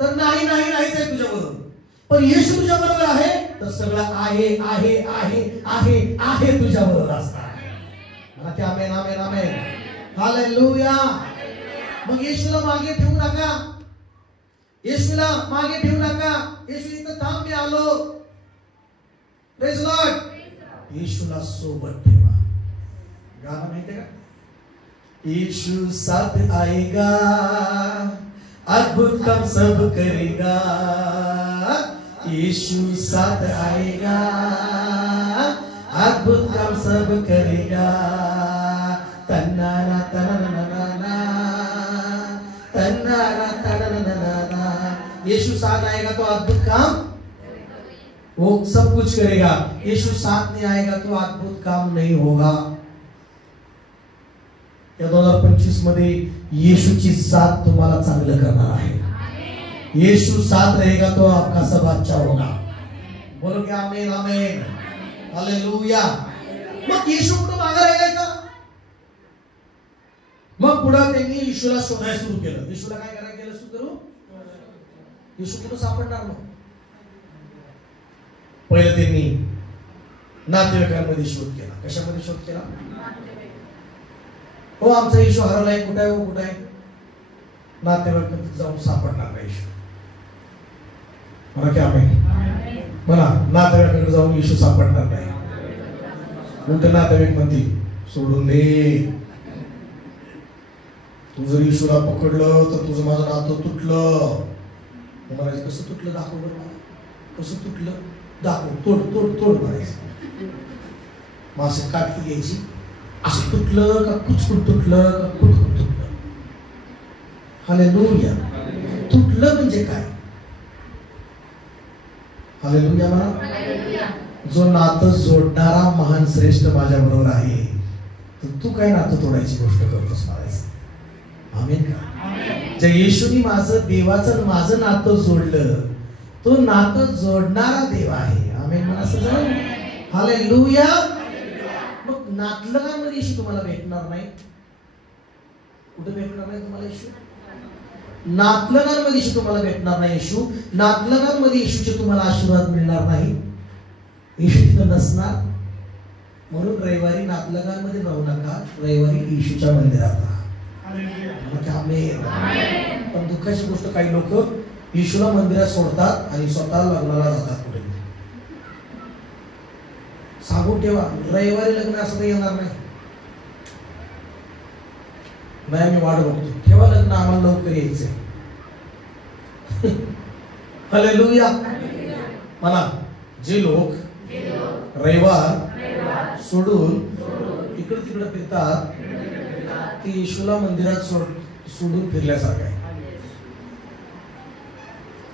तर नाही नाही नाहीच आहे तुझ्या बरोबर. पण येशू तुझ्या बरोबर आहे तर सगळं आहे आहे आहे आहे आहे तुझ्या बरोबर असणार. मला की आमेन आमेन आमेन. हालेलुया. मग येशूला मागे ठेवू नका. येशूला मागे ठेवू नका. येशू इथं थांब, मी आलो. Praise Lord. येशूला सोबत ठेवा. गाणं माहितीये का? येशू साथ आएगा, अद्भुत काम सब करेगा. यीशु साथ आएगा, अद्भुत काम सब करेगा. तन्नाना तन्नाना तन्नाना तन्नाना. यीशु साथ आएगा तो अद्भुत काम वो सब कुछ करेगा. यीशु साथ नहीं आएगा तो अद्भुत काम नहीं होगा. या 2025 मध्ये येशूची साथ तुम्हाला चांगलं करणार आहे. यीशु साथ रहेगा तो आपका सब अच्छा होगा. बोलो क्या आमीन आमीन. हालेलुया. मग येशू कुठं मागे राहिलाय का? मग पुढे त्यांनी येशूला शोधायला सुरू केलं. येशूला काय करायला केलं सुरू? येशू कुठं सापडणार मग? पहिलं त्यांनी नातेवाईकांमध्ये शोध केला. कशामध्ये शोध केला? हो आमचा येशू हरवलाय, कुठे आहे हो कुठे आहे? नातेवाईकांमध्ये जाऊन सापडणार नाही येशू. मला क्या माहिती? मला नातेवाईकांकडे जाऊन येशू सापडणार नाही. उलट नातेवाईक म्हणतील सोडून दे. तू जर येशूला पकडलं तर तुझं माझं नातं तुटलं. म्हणायचं कसं तुटलं दाखव बरं. कसं तुटलं दाखव. तोड तोड तोड म्हणायचं. मग असं काठी घ्यायची. असं तुटलं का कुचकुट तुटलं का कुटकुट तुटलं. हालेलुया. तुटलं म्हणजे काय? हालेलुया म्हणा. जो नातं जोडणारा महान श्रेष्ठ माझ्या बरोबर आहे, तर तू काय नातं तोडायची गोष्ट करतोस म्हणायचं. आमेन का? ज्या येशूनी माझं देवाचं माझं नातं जोडलं, तो नातं जोडणारा देव आहे. आमेन म्हणा सगळं. हालेलुया. मग नातलगांमध्ये येशू तुम्हाला भेटणार नाही. कुठे भेटणार नाही तुम्हाला येशू? नातलगांमध्ये येशू तुम्हाला भेटणार नाही. येशू नातलगांमध्ये येशूचे तुम्हाला आशीर्वाद मिळणार नाही. येशू तिथं नसणार. म्हणून रविवारी नातलगांमध्ये राहू नका, रविवारी येशूच्या मंदिरात राहा. पण दुःखाची गोष्ट, काही लोक येशूला मंदिरात सोडतात आणि स्वतः लग्नाला जातात. कुठे सांगून ठेवा, रविवारी लग्न असं काही येणार नाही. आम्ही वाट बघतो, ठेवा लग्न, आम्हाला लवकर यायचंय. हालेलुया म्हणा. जे लोक रविवार सोडून इकडे तिकडे फिरतात, ते येशूला मंदिरात सोडून फिरल्यासारखं आहे.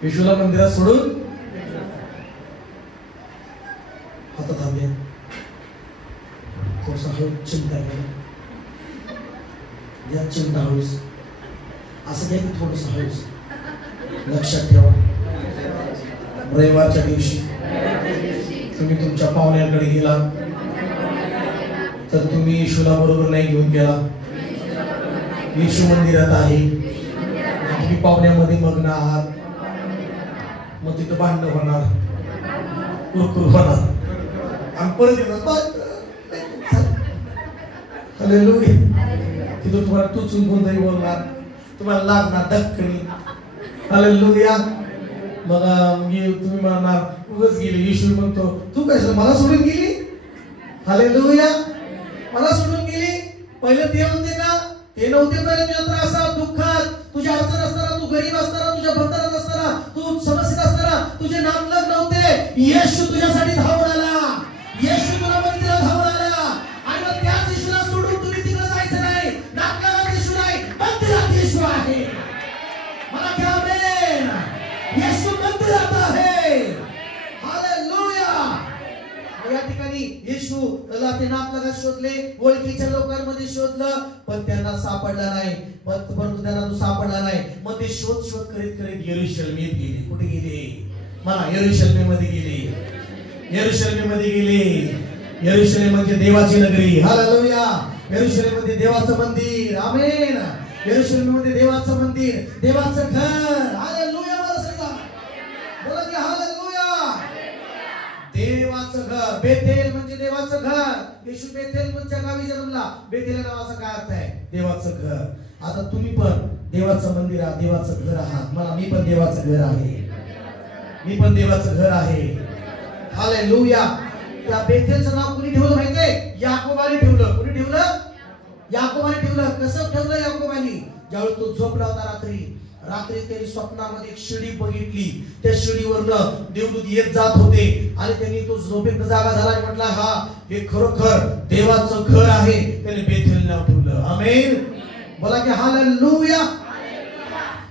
येशूला मंदिरात सोडून आता थांबे, थोडसा हळूच चिंता करा, या चिंता हळूच असं काय की थोडस हळूच. लक्षात ठेवा, रविवारच्या दिवशी तुम्ही तुमच्या पाहुण्यांकडे गेला तर तुम्ही येशूला बरोबर नाही घेऊन गेला. येशू मंदिरात आहे, तुम्ही पाहुण्यामध्ये मग्न आहात, मग तिथं भांडण होणार, कुरकुर होणार आणि परत येणार. हालेलुया. तिथं तुम्हाला टुचून कोणतरी बोलणार, तुम्हाला लागणार धक्कनी. हालेलुया. मग तुम्ही म्हणणार उगाच गेली. येशू म्हणतो, तू काय मला सोडून गेली? हालेलुया. मला सोडून गेली. पहिले ते होते का? ते नव्हते. पहिले तुझ्या त्रासात, दुःखात, तुझ्या अडचण असताना, तू गरीब असताना, तुझ्या बंधनात असताना, तू समस्येत असताना तुझे नामलग नव्हते. येशू तुझ्यासाठी धावून आला. येशू तुला मंदिरात धावून आला. आणि मग त्याच येशूला सोडून तुम्ही तिकडे जायचं नाही. नाटकात येशू नाही, मंदिरात येशू आहे. मला क्या आमेन. येशू मंदिरात आहे. हालेलुया. या ठिकाणी येशू ते नातलगात शोधले, ओळखीच्या लोकांमध्ये शोधलं, पण त्यांना सापडला नाही. परंतु त्यांना तो सापडला नाही. मग ते शोध करीत करीत यरूशलेमेत गेले. कुठे गेले? म्हणा, यरूशलेमेमध्ये गेले. यरूशलेमेमध्ये गेले. यरूशलेम म्हणजे देवाची नगरी. हालेलुया. यरूशलेममध्ये देवाचं मंदिर. आमेन. यरूशलेममध्ये देवाचं मंदिर, देवाचं घर. हालेलुया. मला सांगा, बोला की हालेलुया. देवाचं घर. बेथेल म्हणजे देवाचं घर. येशू बेथेल म्हणजे गावी जन्मला. बेथेल नावाचा काय अर्थ आहे? देवाचं घर. आता तुम्ही पण देवाचं मंदिर आहात, देवाचं घर आहात. मला, मी पण देवाचं घर आहे. मी पण देवाचं घर आहे. हालेलुया. त्या बेथेलचं नाव कुणी ठेवलं माहितीये? याकोबाने ठेवलं. कुणी ठेवलं? याकोबाने ठेवलं. कसं ठेवलं याकोबाने? ज्यावेळी तो झोपला होता रात्री त्यांनी स्वप्नामध्ये एक शिडी बघितली. त्या शिडीवरनं देवदूत येत जात होते आणि त्यांनी तो झोपेत जागा झाला आणि म्हटला, हा हे खरोखर देवाचं घर आहे. त्याने बेथेल नाव ठेवलं. आमेन. बोला की हालेलुया.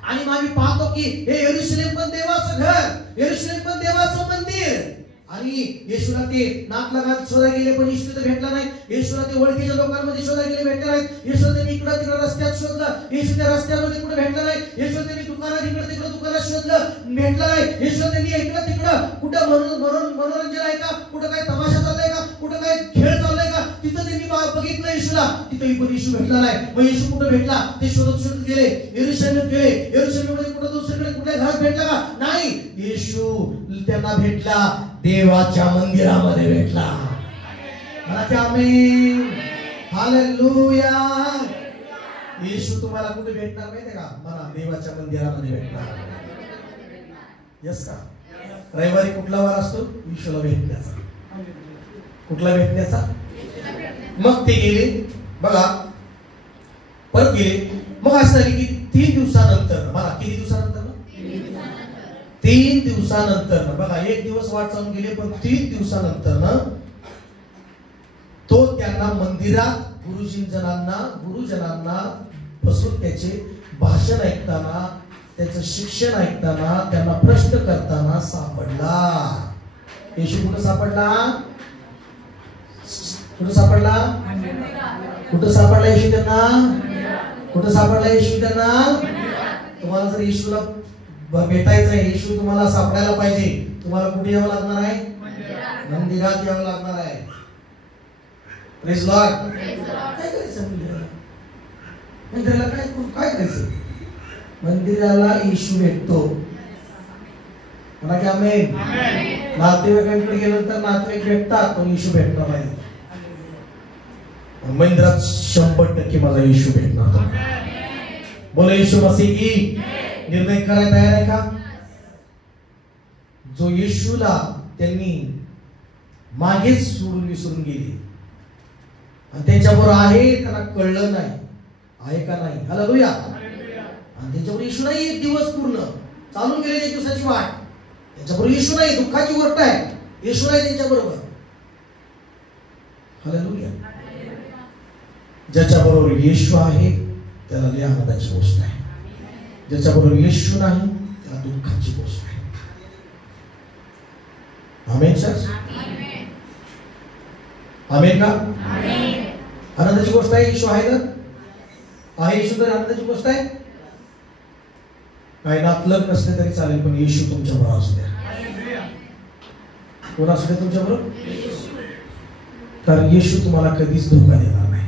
आणि मग आम्ही पाहतो की हे यरूशलेम पण देवाचं घर, यरूशलेम पण देवाचं मंदिर. आणि येशूला ते नातलगात शोधायला गेले, पण येशू तर भेटला नाही. येशूला ते ओळखीच्या लोकांमध्ये शोधायला गेले, भेटले नाहीत. येशूला त्यांनी इकडं तिकडं रस्त्यात शोधलं. येशू त्या रस्त्यामध्ये कुठे भेटला नाही. येशूला त्यांनी दुकानात इकडं तिकडं दुकानात शोधलं, भेटला नाही. येशूला त्यांनी इकडं तिकडं कुठं मनोरंजन आहे का, कुठं काय तमाशा चाललाय का, कुठं काय खेळ चाललाय का, तिथं त्यांनी बघितलं येशूला. तिथंही पण येशू भेटला नाही. मग येशू कुठं भेटला ते शोधत गेले. यरूशलेमात गेले. यरूशलेममध्ये कुठं दुसरीकडे कुठल्या घरात भेटला का? नाही. येशू त्यांना भेटला देवाच्या मंदिरामध्ये भेटला. आमेन. हालेलुया. येशू तुम्हाला कुठे भेटणार माहितीये का? मला देवाच्या मंदिरामध्ये भेटणार. यस का? रविवारी कुठला वार असतो? येशूला भेटण्याचा. कुठला भेटण्याचा? मग ते गेले बघा, परत गेले. मग असं झाली की 3 दिवसानंतर, मला किती दिवसानंतर? 3 दिवसानंतर बघा, 1 दिवस वाट चालून गेले, पण 3 दिवसानंतर ना तो त्यांना मंदिरात गुरुजनांना बसून त्याचे भाषण ऐकताना त्याचं शिक्षण ऐकताना, त्यांना प्रश्न करताना सापडला. येशू कुठं सापडला? कुठं सापडला? कुठं सापडला येशू त्यांना? कुठं सापडला येशू त्यांना? तुम्हाला जर येशूला भेटायचं आहे, येशू तुम्हाला सापडायला पाहिजे, तुम्हाला कुठे यावं लागणार आहे? मंदिरात यावं लागणार आहे. Praise Lord. काय करायचं मंदिराला? काय करायचं? मंदिराला येशू भेटतो. म्हणा की आमेन. नातेवाईकांकडे गेल्यानंतर नातेवाईक भेटतात, पण येशू भेटणार नाही. मंदिरात 100% माझा येशू भेटणार. बोले येशू मसीह की. निर्णय करायला तयार आहे का? जो येशूला त्यांनी मागेच सोडून विसरून गेले आणि त्यांच्याबरोबर आहे, त्यांना कळलं नाही आहे का नाही. हालेलुया. आणि त्यांच्याबरोबर येशू नाही. एक दिवस पूर्ण चालून गेले, एक दिवसाची वाट. त्यांच्याबरोबर येशू नाही. दुःखाची गोष्ट आहे. येशू नाही त्यांच्याबरोबर. हालेलुया. ज्याच्या बरोबर येशू आहे त्याला लय आनंदाची गोष्ट आहे. ज्याच्या बरोबर येशू नाही त्याला दुःखाची गोष्ट आहे. आमेन चर्च. आमेन का? आनंदाची गोष्ट आहे. येशू आहे तर आहे. येशू तर आनंदाची गोष्ट आहे. काही नातलग नसले तरी चालेल, पण येशू तुमच्या बरोबर असू द्या. कोण असू द्या तुमच्या बरोबर? कारण येशू तुम्हाला कधीच धोका देणार नाही.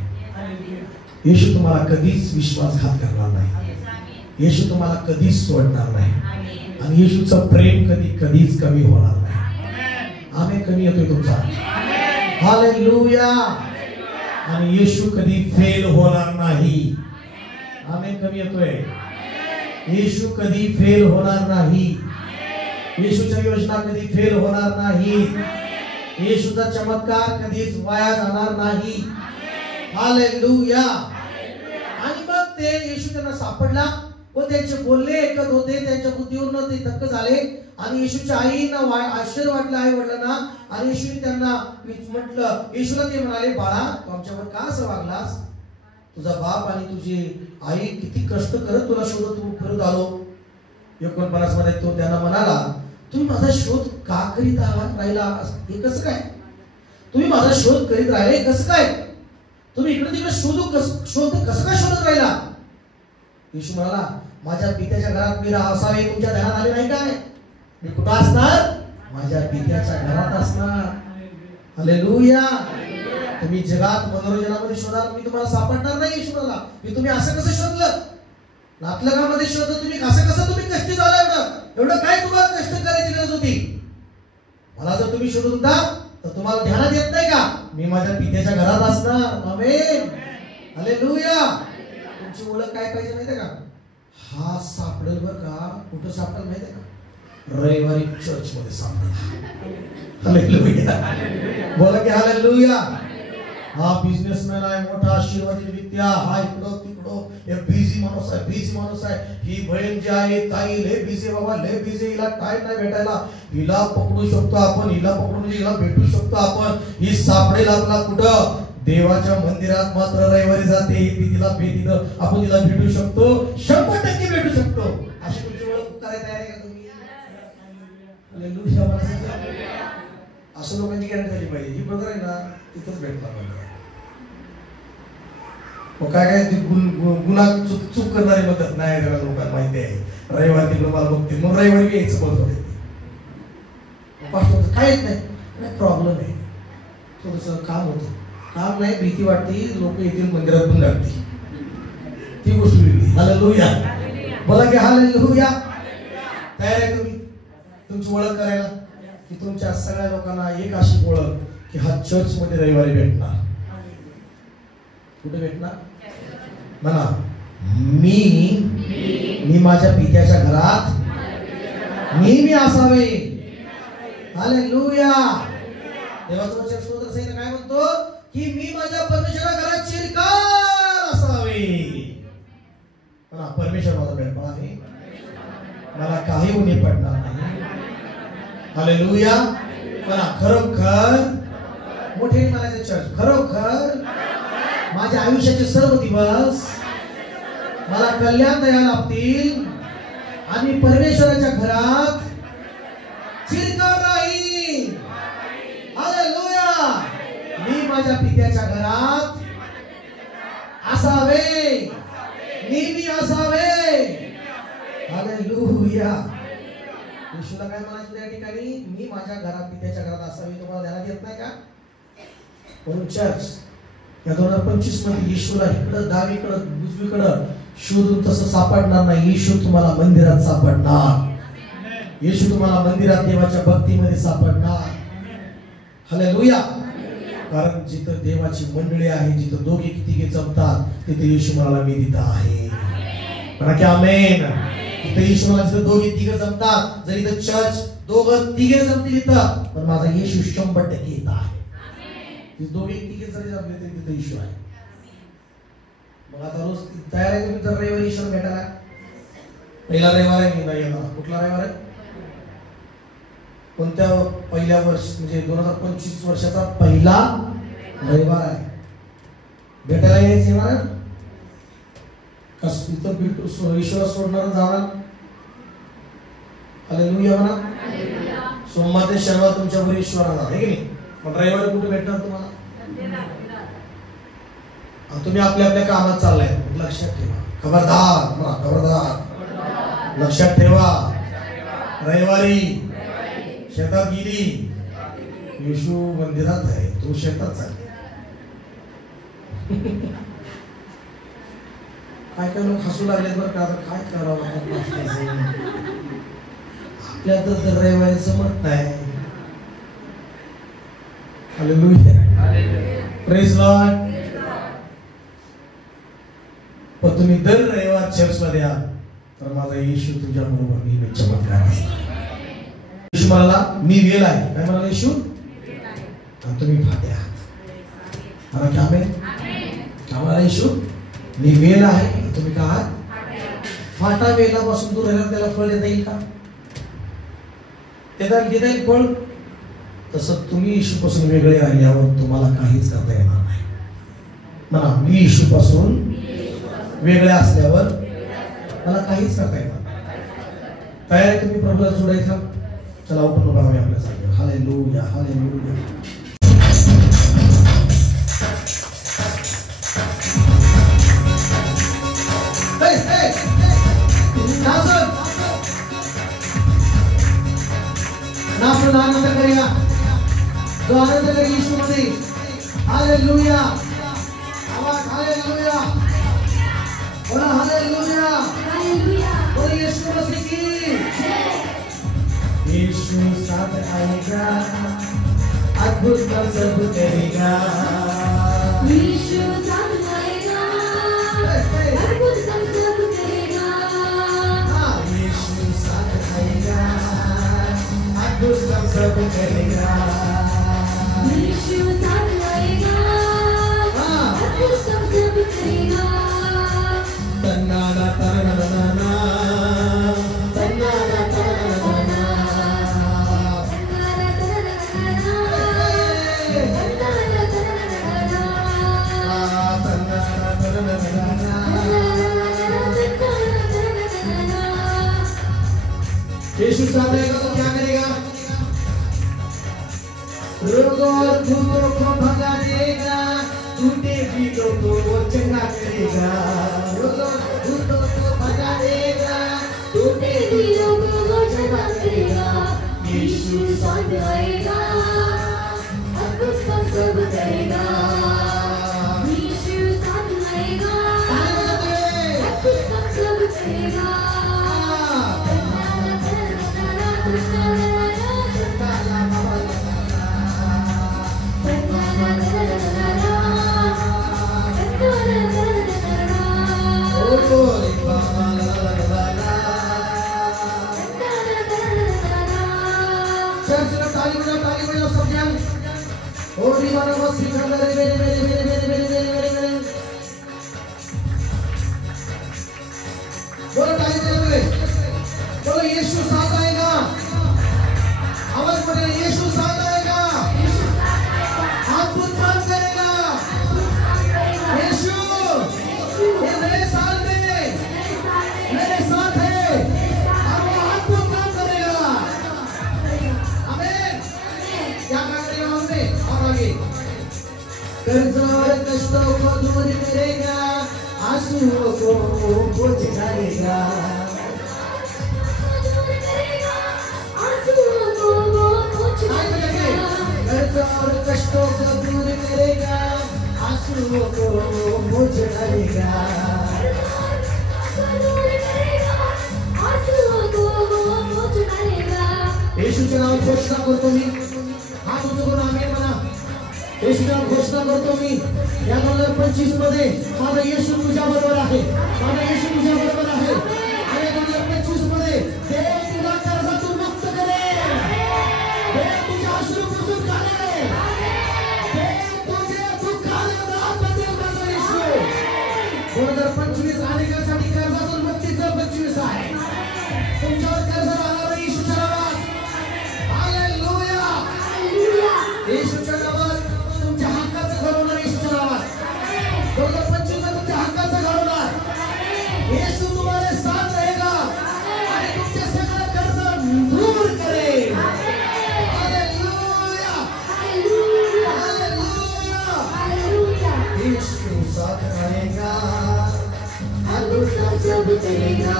येशू तुम्हाला कधीच विश्वासघात करणार नाही. येशू तुम्हाला कधीच सोडणार नाही. आणि येशूचं प्रेम कधीच कमी होणार नाही. आम्ही कमी येतोय तुमचा. हालेलुया. आणि येशू कधी फेल होणार नाही. आम्ही कमी येतोय. येशू कधी फेल होणार नाही. येशूच्या योजना कधी फेल होणार नाही. येशूचा चमत्कार कधीच वाया जाणार नाही. हालेलुया. आणि मग ते येशू त्यांना सापडला व त्यांचे बोलणे ऐकत होते. त्यांच्या बुद्धीवरून ते थक्क झाले. आणि येशूच्या आईना आश्चर्य वाटलं आई वडिलांना. आणि येशूने त्यांना म्हटलं, येशूला ते म्हणाले, बाळा तू आमच्यावर का असं वागलास? तुझा बाप आणि तुझी आई किती कष्ट करत तुला शोधत फिरत आलो. 49 मध्ये तो त्यांना म्हणाला, तुम्ही माझा शोध का करीत राहिला? हे कसं काय? तुम्ही माझा शोध करीत राहिले कसं काय? तुम्ही इकडे तिकडे कसं काय शोधत राहिला? येशू म्हणाला, माझ्या पित्याच्या घरात मी असावे तुमच्या ध्यानात आले नाही काय? मी कुठं असणार? माझ्या पित्याच्या घरात असणार. हालेलुया. तुम्ही जगात मनोरंजनामध्ये शोधाल, मी तुम्हाला सापडणार नाही. येशू म्हणाला, मी तुम्ही असं कसं शोधलं? नातलगामध्ये शोधलं तुम्ही. कसं तुम्ही कष्टी झाला? एवढं काय तुम्हाला कष्ट करायची गरज होती? मला जर तुम्ही शोधत होता तर तुम्हाला ध्यानात येत नाही का? मी माझ्या पित्याच्या घरात असणार. आमेन. हालेलुया. तुमची ओळख काय पाहिजे माहिती का? हा सापडेल बरं का. कुठं सापडेल माहिती का? रविवारी चर्च मध्ये सापडेल. हालेलुया. बोला की हालेलुया. हा बिझनेसमॅन आहे, मोठा आशीर्वादी विद्या. हा इकडं तिकडं एक बिझी माणूस आहे. ही बहीण जी आहे ताई लय बिझी बाबा, लय बिझी. हिला टाइम नाही भेटायला. हिला पकडू शकतो आपण. हिला पकडून म्हणजे हिला भेटू शकतो आपण. ही सापडेल आपला कुठं? देवाच्या मंदिरात मात्र रविवारी जाते. तिला आपण तिला भेटू शकतो. 100% भेटू शकतो. अशी तुमची ओळख करायला तयार आहे का तुम्ही? असं लोकांची गॅरंटी झाली पाहिजे. ही ब्रदर आहे ना तिथंच भेटणार. काय गुन्हा चूक करणारी मदत नाही. लोकांना माहिती आहे रविवारी तिकडे मला बघते, मग रविवारी यायचं बोलतो. काय येत नाही, प्रॉब्लेम आहे. थोडस काम होतं. काम नाही, भीती वाटते. लोक येतील मंदिरात पण लागते. ती गोष्ट वेगळी. हालेलुया. बोला की हालेलुया. तयार आहे तुम्ही तुमची ओळख करायला? की तुमच्या सगळ्या लोकांना एक अशी ओळख की हा चर्च मध्ये रविवारी भेटणार. कुठे भेटणार? म्हणा, मी माझ्या पित्याच्या घरात नेहमी असावे. हालेलुया. देवाचं वचन स्तोत्र संहिता काय म्हणतो? की मी माझ्या परमेश्वराच्या घरात चिरकाल असावे. म्हणा, परमेश्वर माझा भेटणार आहे. मला काही उणे पडणार नाही. हालेलुया. म्हणा, खरोखर मोठे म्हणायचे चर्च, खरोखर माझ्या आयुष्याचे सर्व दिवस मला कल्याण द्यायला लाभतील आणि परमेश्वराच्या घरात चिरकाल राहील. हालेलुया. मी माझ्या पित्याच्या घरात असावे, नेहमी असावे. हालेलुया. येशूला काय म्हणायचं त्या ठिकाणी? मी माझ्या घरात, पित्याच्या घरात असावे. तुम्हाला ध्यानात येत नाही का? म्हणून चर्च या 2025 मध्ये येशूला इकडं डावीकडं उजवीकडं शोधून तसं सापडणार नाही. येशू तुम्हाला मंदिरात सापडणार. येशू तुम्हाला मंदिरात देवाच्या भक्तीमध्ये सापडणार. हालेलुया. कारण जिथं देवाची मंडळी आहे, जिथं दोघे तिघे जमतात, तिथे येशू म्हणाला मी तिथं आहे. म्हणा की आमेन. तिथे येशू म्हणाला जिथं दोघे तिघे जमतात, जर इथं चर्च दोघं तिघे जमतील इथं, पण माझा येशू 100% इथं आहे. दोघे तिघे जरी जमले तरी तिथं येशू आहे. मग आता रोज तयार आहे तुम्ही? तर रविवारी ईश्वर भेटायला पहिला रविवार आहे. मी नाही येणार. कुठला रविवार आहे? कोणत्या पहिल्या वर्ष म्हणजे 2025 वर्षाचा पहिला रविवार आहे. भेटायला यायचं येणार आहे कस? इथं भेटू ईश्वर सोडणार जाणार. हालेलुया म्हणा. सोमवार ते शनिवार तुमच्यावर ईश्वर राहणार आहे की नाही? पण रविवारी कुठे भेटणार तुम्हाला? तुम्ही आपल्या आपल्या कामात चाललाय. लक्षात ठेवा. खबरदार म्हणा. खबरदार. लक्षात ठेवा. रविवारी शेतात गेली. येशू मंदिरात आहे, तू शेतात चालली. काय काय लोक हसू लागले बरं का? काय करावं आपल्या तर रविवारी जमत नाही. हालेलुया. Praise Lord. पण तुम्ही दर रविवार चर्चला द्या तर माझा येशू तुझ्या बरोबर नेहमी चमत्कार असणार. येशू म्हणाला मी वेल आहे. काय म्हणाला येशू? आणि तुम्ही फाटे आहात. मला काय आमेन. काय म्हणाला येशू? मी वेल आहे, तुम्ही काय आहात? फाटा वेलापासून दूर राहिला त्याला फळ देता येईल का? देता येईल फळ? तसं तुम्ही येशूपासून वेगळे राहिल्यावर तुम्हाला काहीच करता येणार नाही. म्हणा मी येशूपासून वेगळे असल्यावर मला काहीच करता येणार नाही. तयार आहे तुम्ही प्रभूला जोडायचा? चला आपण उभा राहूया आपल्या जागेवर. हालेलुया. हालेलुया. नाचून आनंद करूया. जो आनंद करे यीशु मध्ये. हालेलुया. आवाज हालेलुया. बोला हालेलुया. हालेलुया. बोल यीशु मसीह की जय. यीशु साथ आएगा, अद्भुत काम सब करेगा. यीशु साथ आएगा, अद्भुत काम सब करेगा. यीशु साथ आएगा, अद्भुत काम सब करेगा. यीशु साथ आएगा, अद्भुत काम सब करेगा. तन्नाना तन्नाना तन्नाना तन्नाना यीशु साथ आएगा तो क्या करेगा? रोगों और भूतों को भगा देगा, टूटे पीठों को वो चंगा करेगा. रोगों और भूतों को भगा देगा, टूटे पीठों को वो चंगा करेगा. यीशु साथ आएगा, अद्भुत काम सब करेगा. यीशु साथ आएगा, अद्भुत काम सब करेगा. बोलो यीशु साथ आएगा. आवाज बढ़े. यीशु साथ आएगा, अद्भुत काम करेगा. यीशु ये नए साल में मेरे साथ है. दूर करेगा, आंसुओं को पोंछ डालेगा। कर्ज और कष्टों को दूर करेगा, आंसुओं को पोंछ डालेगा। येशूचे नाव घोषणा करतो मी, हात उंच करून आमेन म्हणा। येशूचे नाव घोषणा करतो मी, या 2025 मध्ये माझा येशू तुझ्या बरोबर आहे, माझा येशू तुझ्या बरोबर आहे। आणि 2025 मध्ये देव तुला कर्जातून मुक्त करेल, देव तुझ्या अश्रू पुसून काढेल, देव तुझे दुःखाला दात बदलेल माझा येशू। 2025 अनेकांसाठी कर्जातून मुक्तीचा 25 आहे। तुमच्यावर कर्ज राहणार येशूच्या नावात। हालेलुया, येशूच्या नावात तुमच्या हक्काचं घर होणार, येशूच्या नावात 2025 मध्ये तुमच्या हक्काचं घर होणार। येशू तुम्हाला साथ रहेगा आणि तुमचे सगळे कर्ज दूर करेल। हालेलुया, हालेलुया, येशू साथ रहेगा, अद्भुत सब करेगा।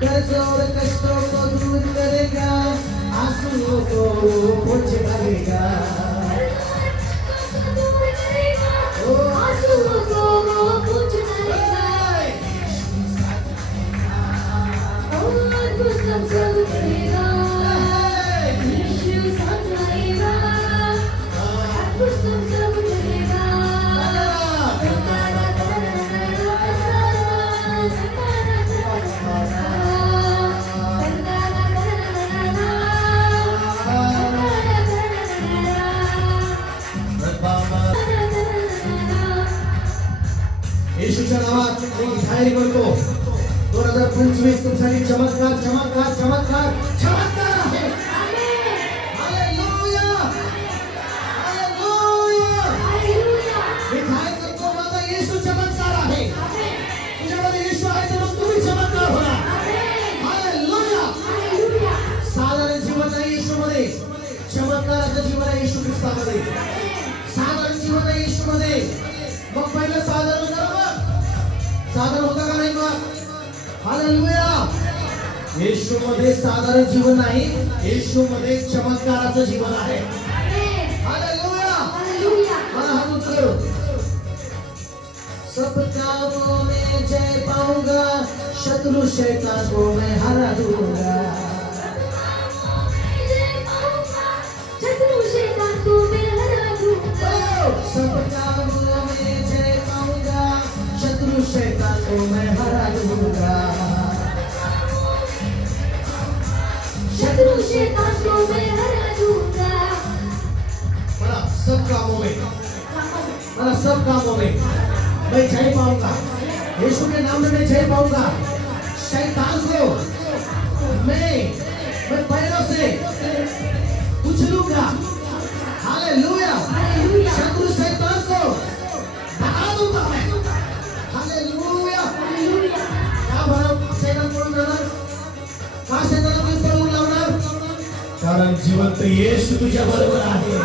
कर्ज और कष्टों को दूर करेगा, आंसुओं को पोंछ डालेगा। आंसुओं को पोंछ डालेगा। अद्भुत सब करेगा, यीशु साथ रहेगा, अद्भुत सब करेगा। येशूच्या नावात मी जाहीर करतो 2025 तुमच्यासाठी चमत्कार चमत्कार चमत्कार चमत्कार आहे। हालेलुया, हालेलुया, मी जाहीर करतो माझा येशू चमत्कार आहे। तुझ्यामध्ये येशू आहे तर मग तुम्ही चमत्कार होणार। हालेलुया, साधारण जीवन नाही येशूमध्ये, चमत्काराचं जीवन आहे येशू ख्रिस्तामध्ये। साधारण जीवन आहे येशूमध्ये। मग पहिलं साधारण साधारण होता का नाही मग? हालेलुया, येशू मध्ये साधारण जीवन नाही, येशू मध्ये चमत्काराचं जीवन आहे। हालेलुया, मला हात उंच करो। सब कामों में जय पाऊंगा, शत्रु शैतान को मैं हरा दूंगा। सब कामों में जय पाऊंगा, शत्रु शैतान को मैं हरा दूंगा। शत्रु शैतान को मैं हरा दूंगा। बड़ा सब कामों में, बड़ा सब कामों में मैं जय पाऊंगा। यीशु के नाम में मैं जय पाऊंगा। शैतान को मैं पैरों से कुचलूंगा। हालेलुया, शत्रु शैतान को भगा दूंगा मैं। हालेलुया, क्या भरा शैतान पळून जाणार? का शैतानाला मी पळवून लावणार? कारण जिवंत येशू तुझ्या बरोबर आहे।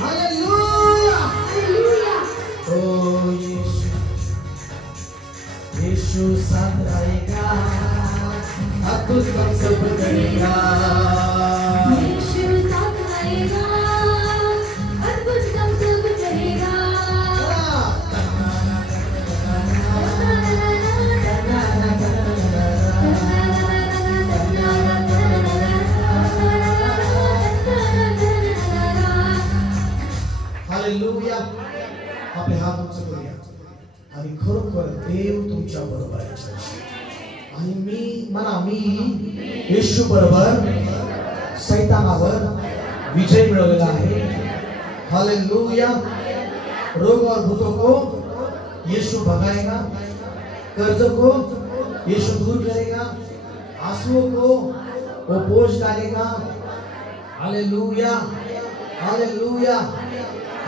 हालेलुया, ओ येशू, येशू साथ रहेगा, अद्भुत सब करेगा। येशू साथ रहेगा, अद्भुत सब करेगा। हालेलुया, आपले हात उंच करूया आणि खरोखर देव तुमच्या बरोबर आहे। आणि मी येशू बरोबर सैतानावर विजय मिळवलेला आहे। हालेलुया, रोग और भूतों को यीशु भगाएगा, कर्ज को यीशु दूर करेगा, आंसुओं को वो पोंछ डालेगा। Hallelujah, hallelujah,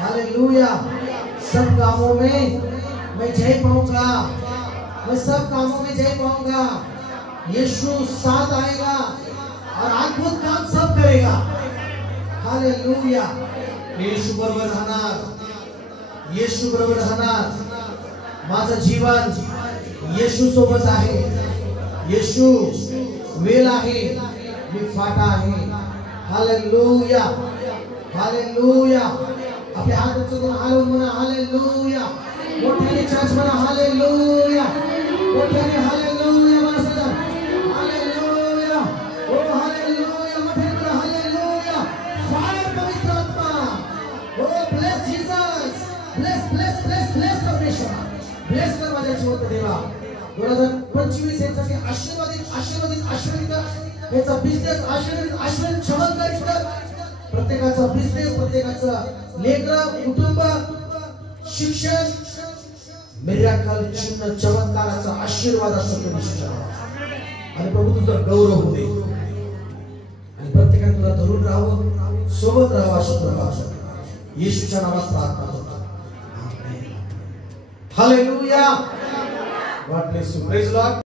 hallelujah. सब कामों में मैं जय पाऊंगा, मैं सब कामों में जय पाऊंगा। यीशु साथ आएगा, और अद्भुत काम सब करेगा। हालेलुया। येशू बरोबर राहणार, येशू बरोबर राहणार। माझं जीवन येशू सोबत आहे, येशू वेल आहे, मी फाटा आहे। Hallelujah, hallelujah. आपले हात उचलून हलवून म्हणा हालेलुया। मोठ्याने चर्च म्हणा हालेलुया, मोठ्याने हालेलुया म्हणा सदा हालेलुया। ओ हालेलुया, मोठ्याने म्हणा हालेलुया। फायर पवित्र आत्मा, oh bless Jesus, bless bless bless bless परमेश्वर, ब्लेस कर माझ्या जीवनात देवा। 2025 यासाठी आशीर्वादित आशीर्वादित आशीर्वादित याचा बिझनेस आशीर्वादित आशीर्वादित चमत्कारिक कर। प्रत्येकाचा बिझनेस, प्रत्येकाचा लेकर, कुटुंब, शिक्षण, मिराकल, चिन्ह, चमत्काराचा आशीर्वाद असतो तुझ्या आणि प्रभू तुझा गौरव होऊ दे आणि प्रत्येकाने तुला धरून राहावं, सोबत राहावं अशी कृपा येशूच्या नावात प्रार्थना करतो। आमेन। हालेलुया। God bless you. Praise Lord.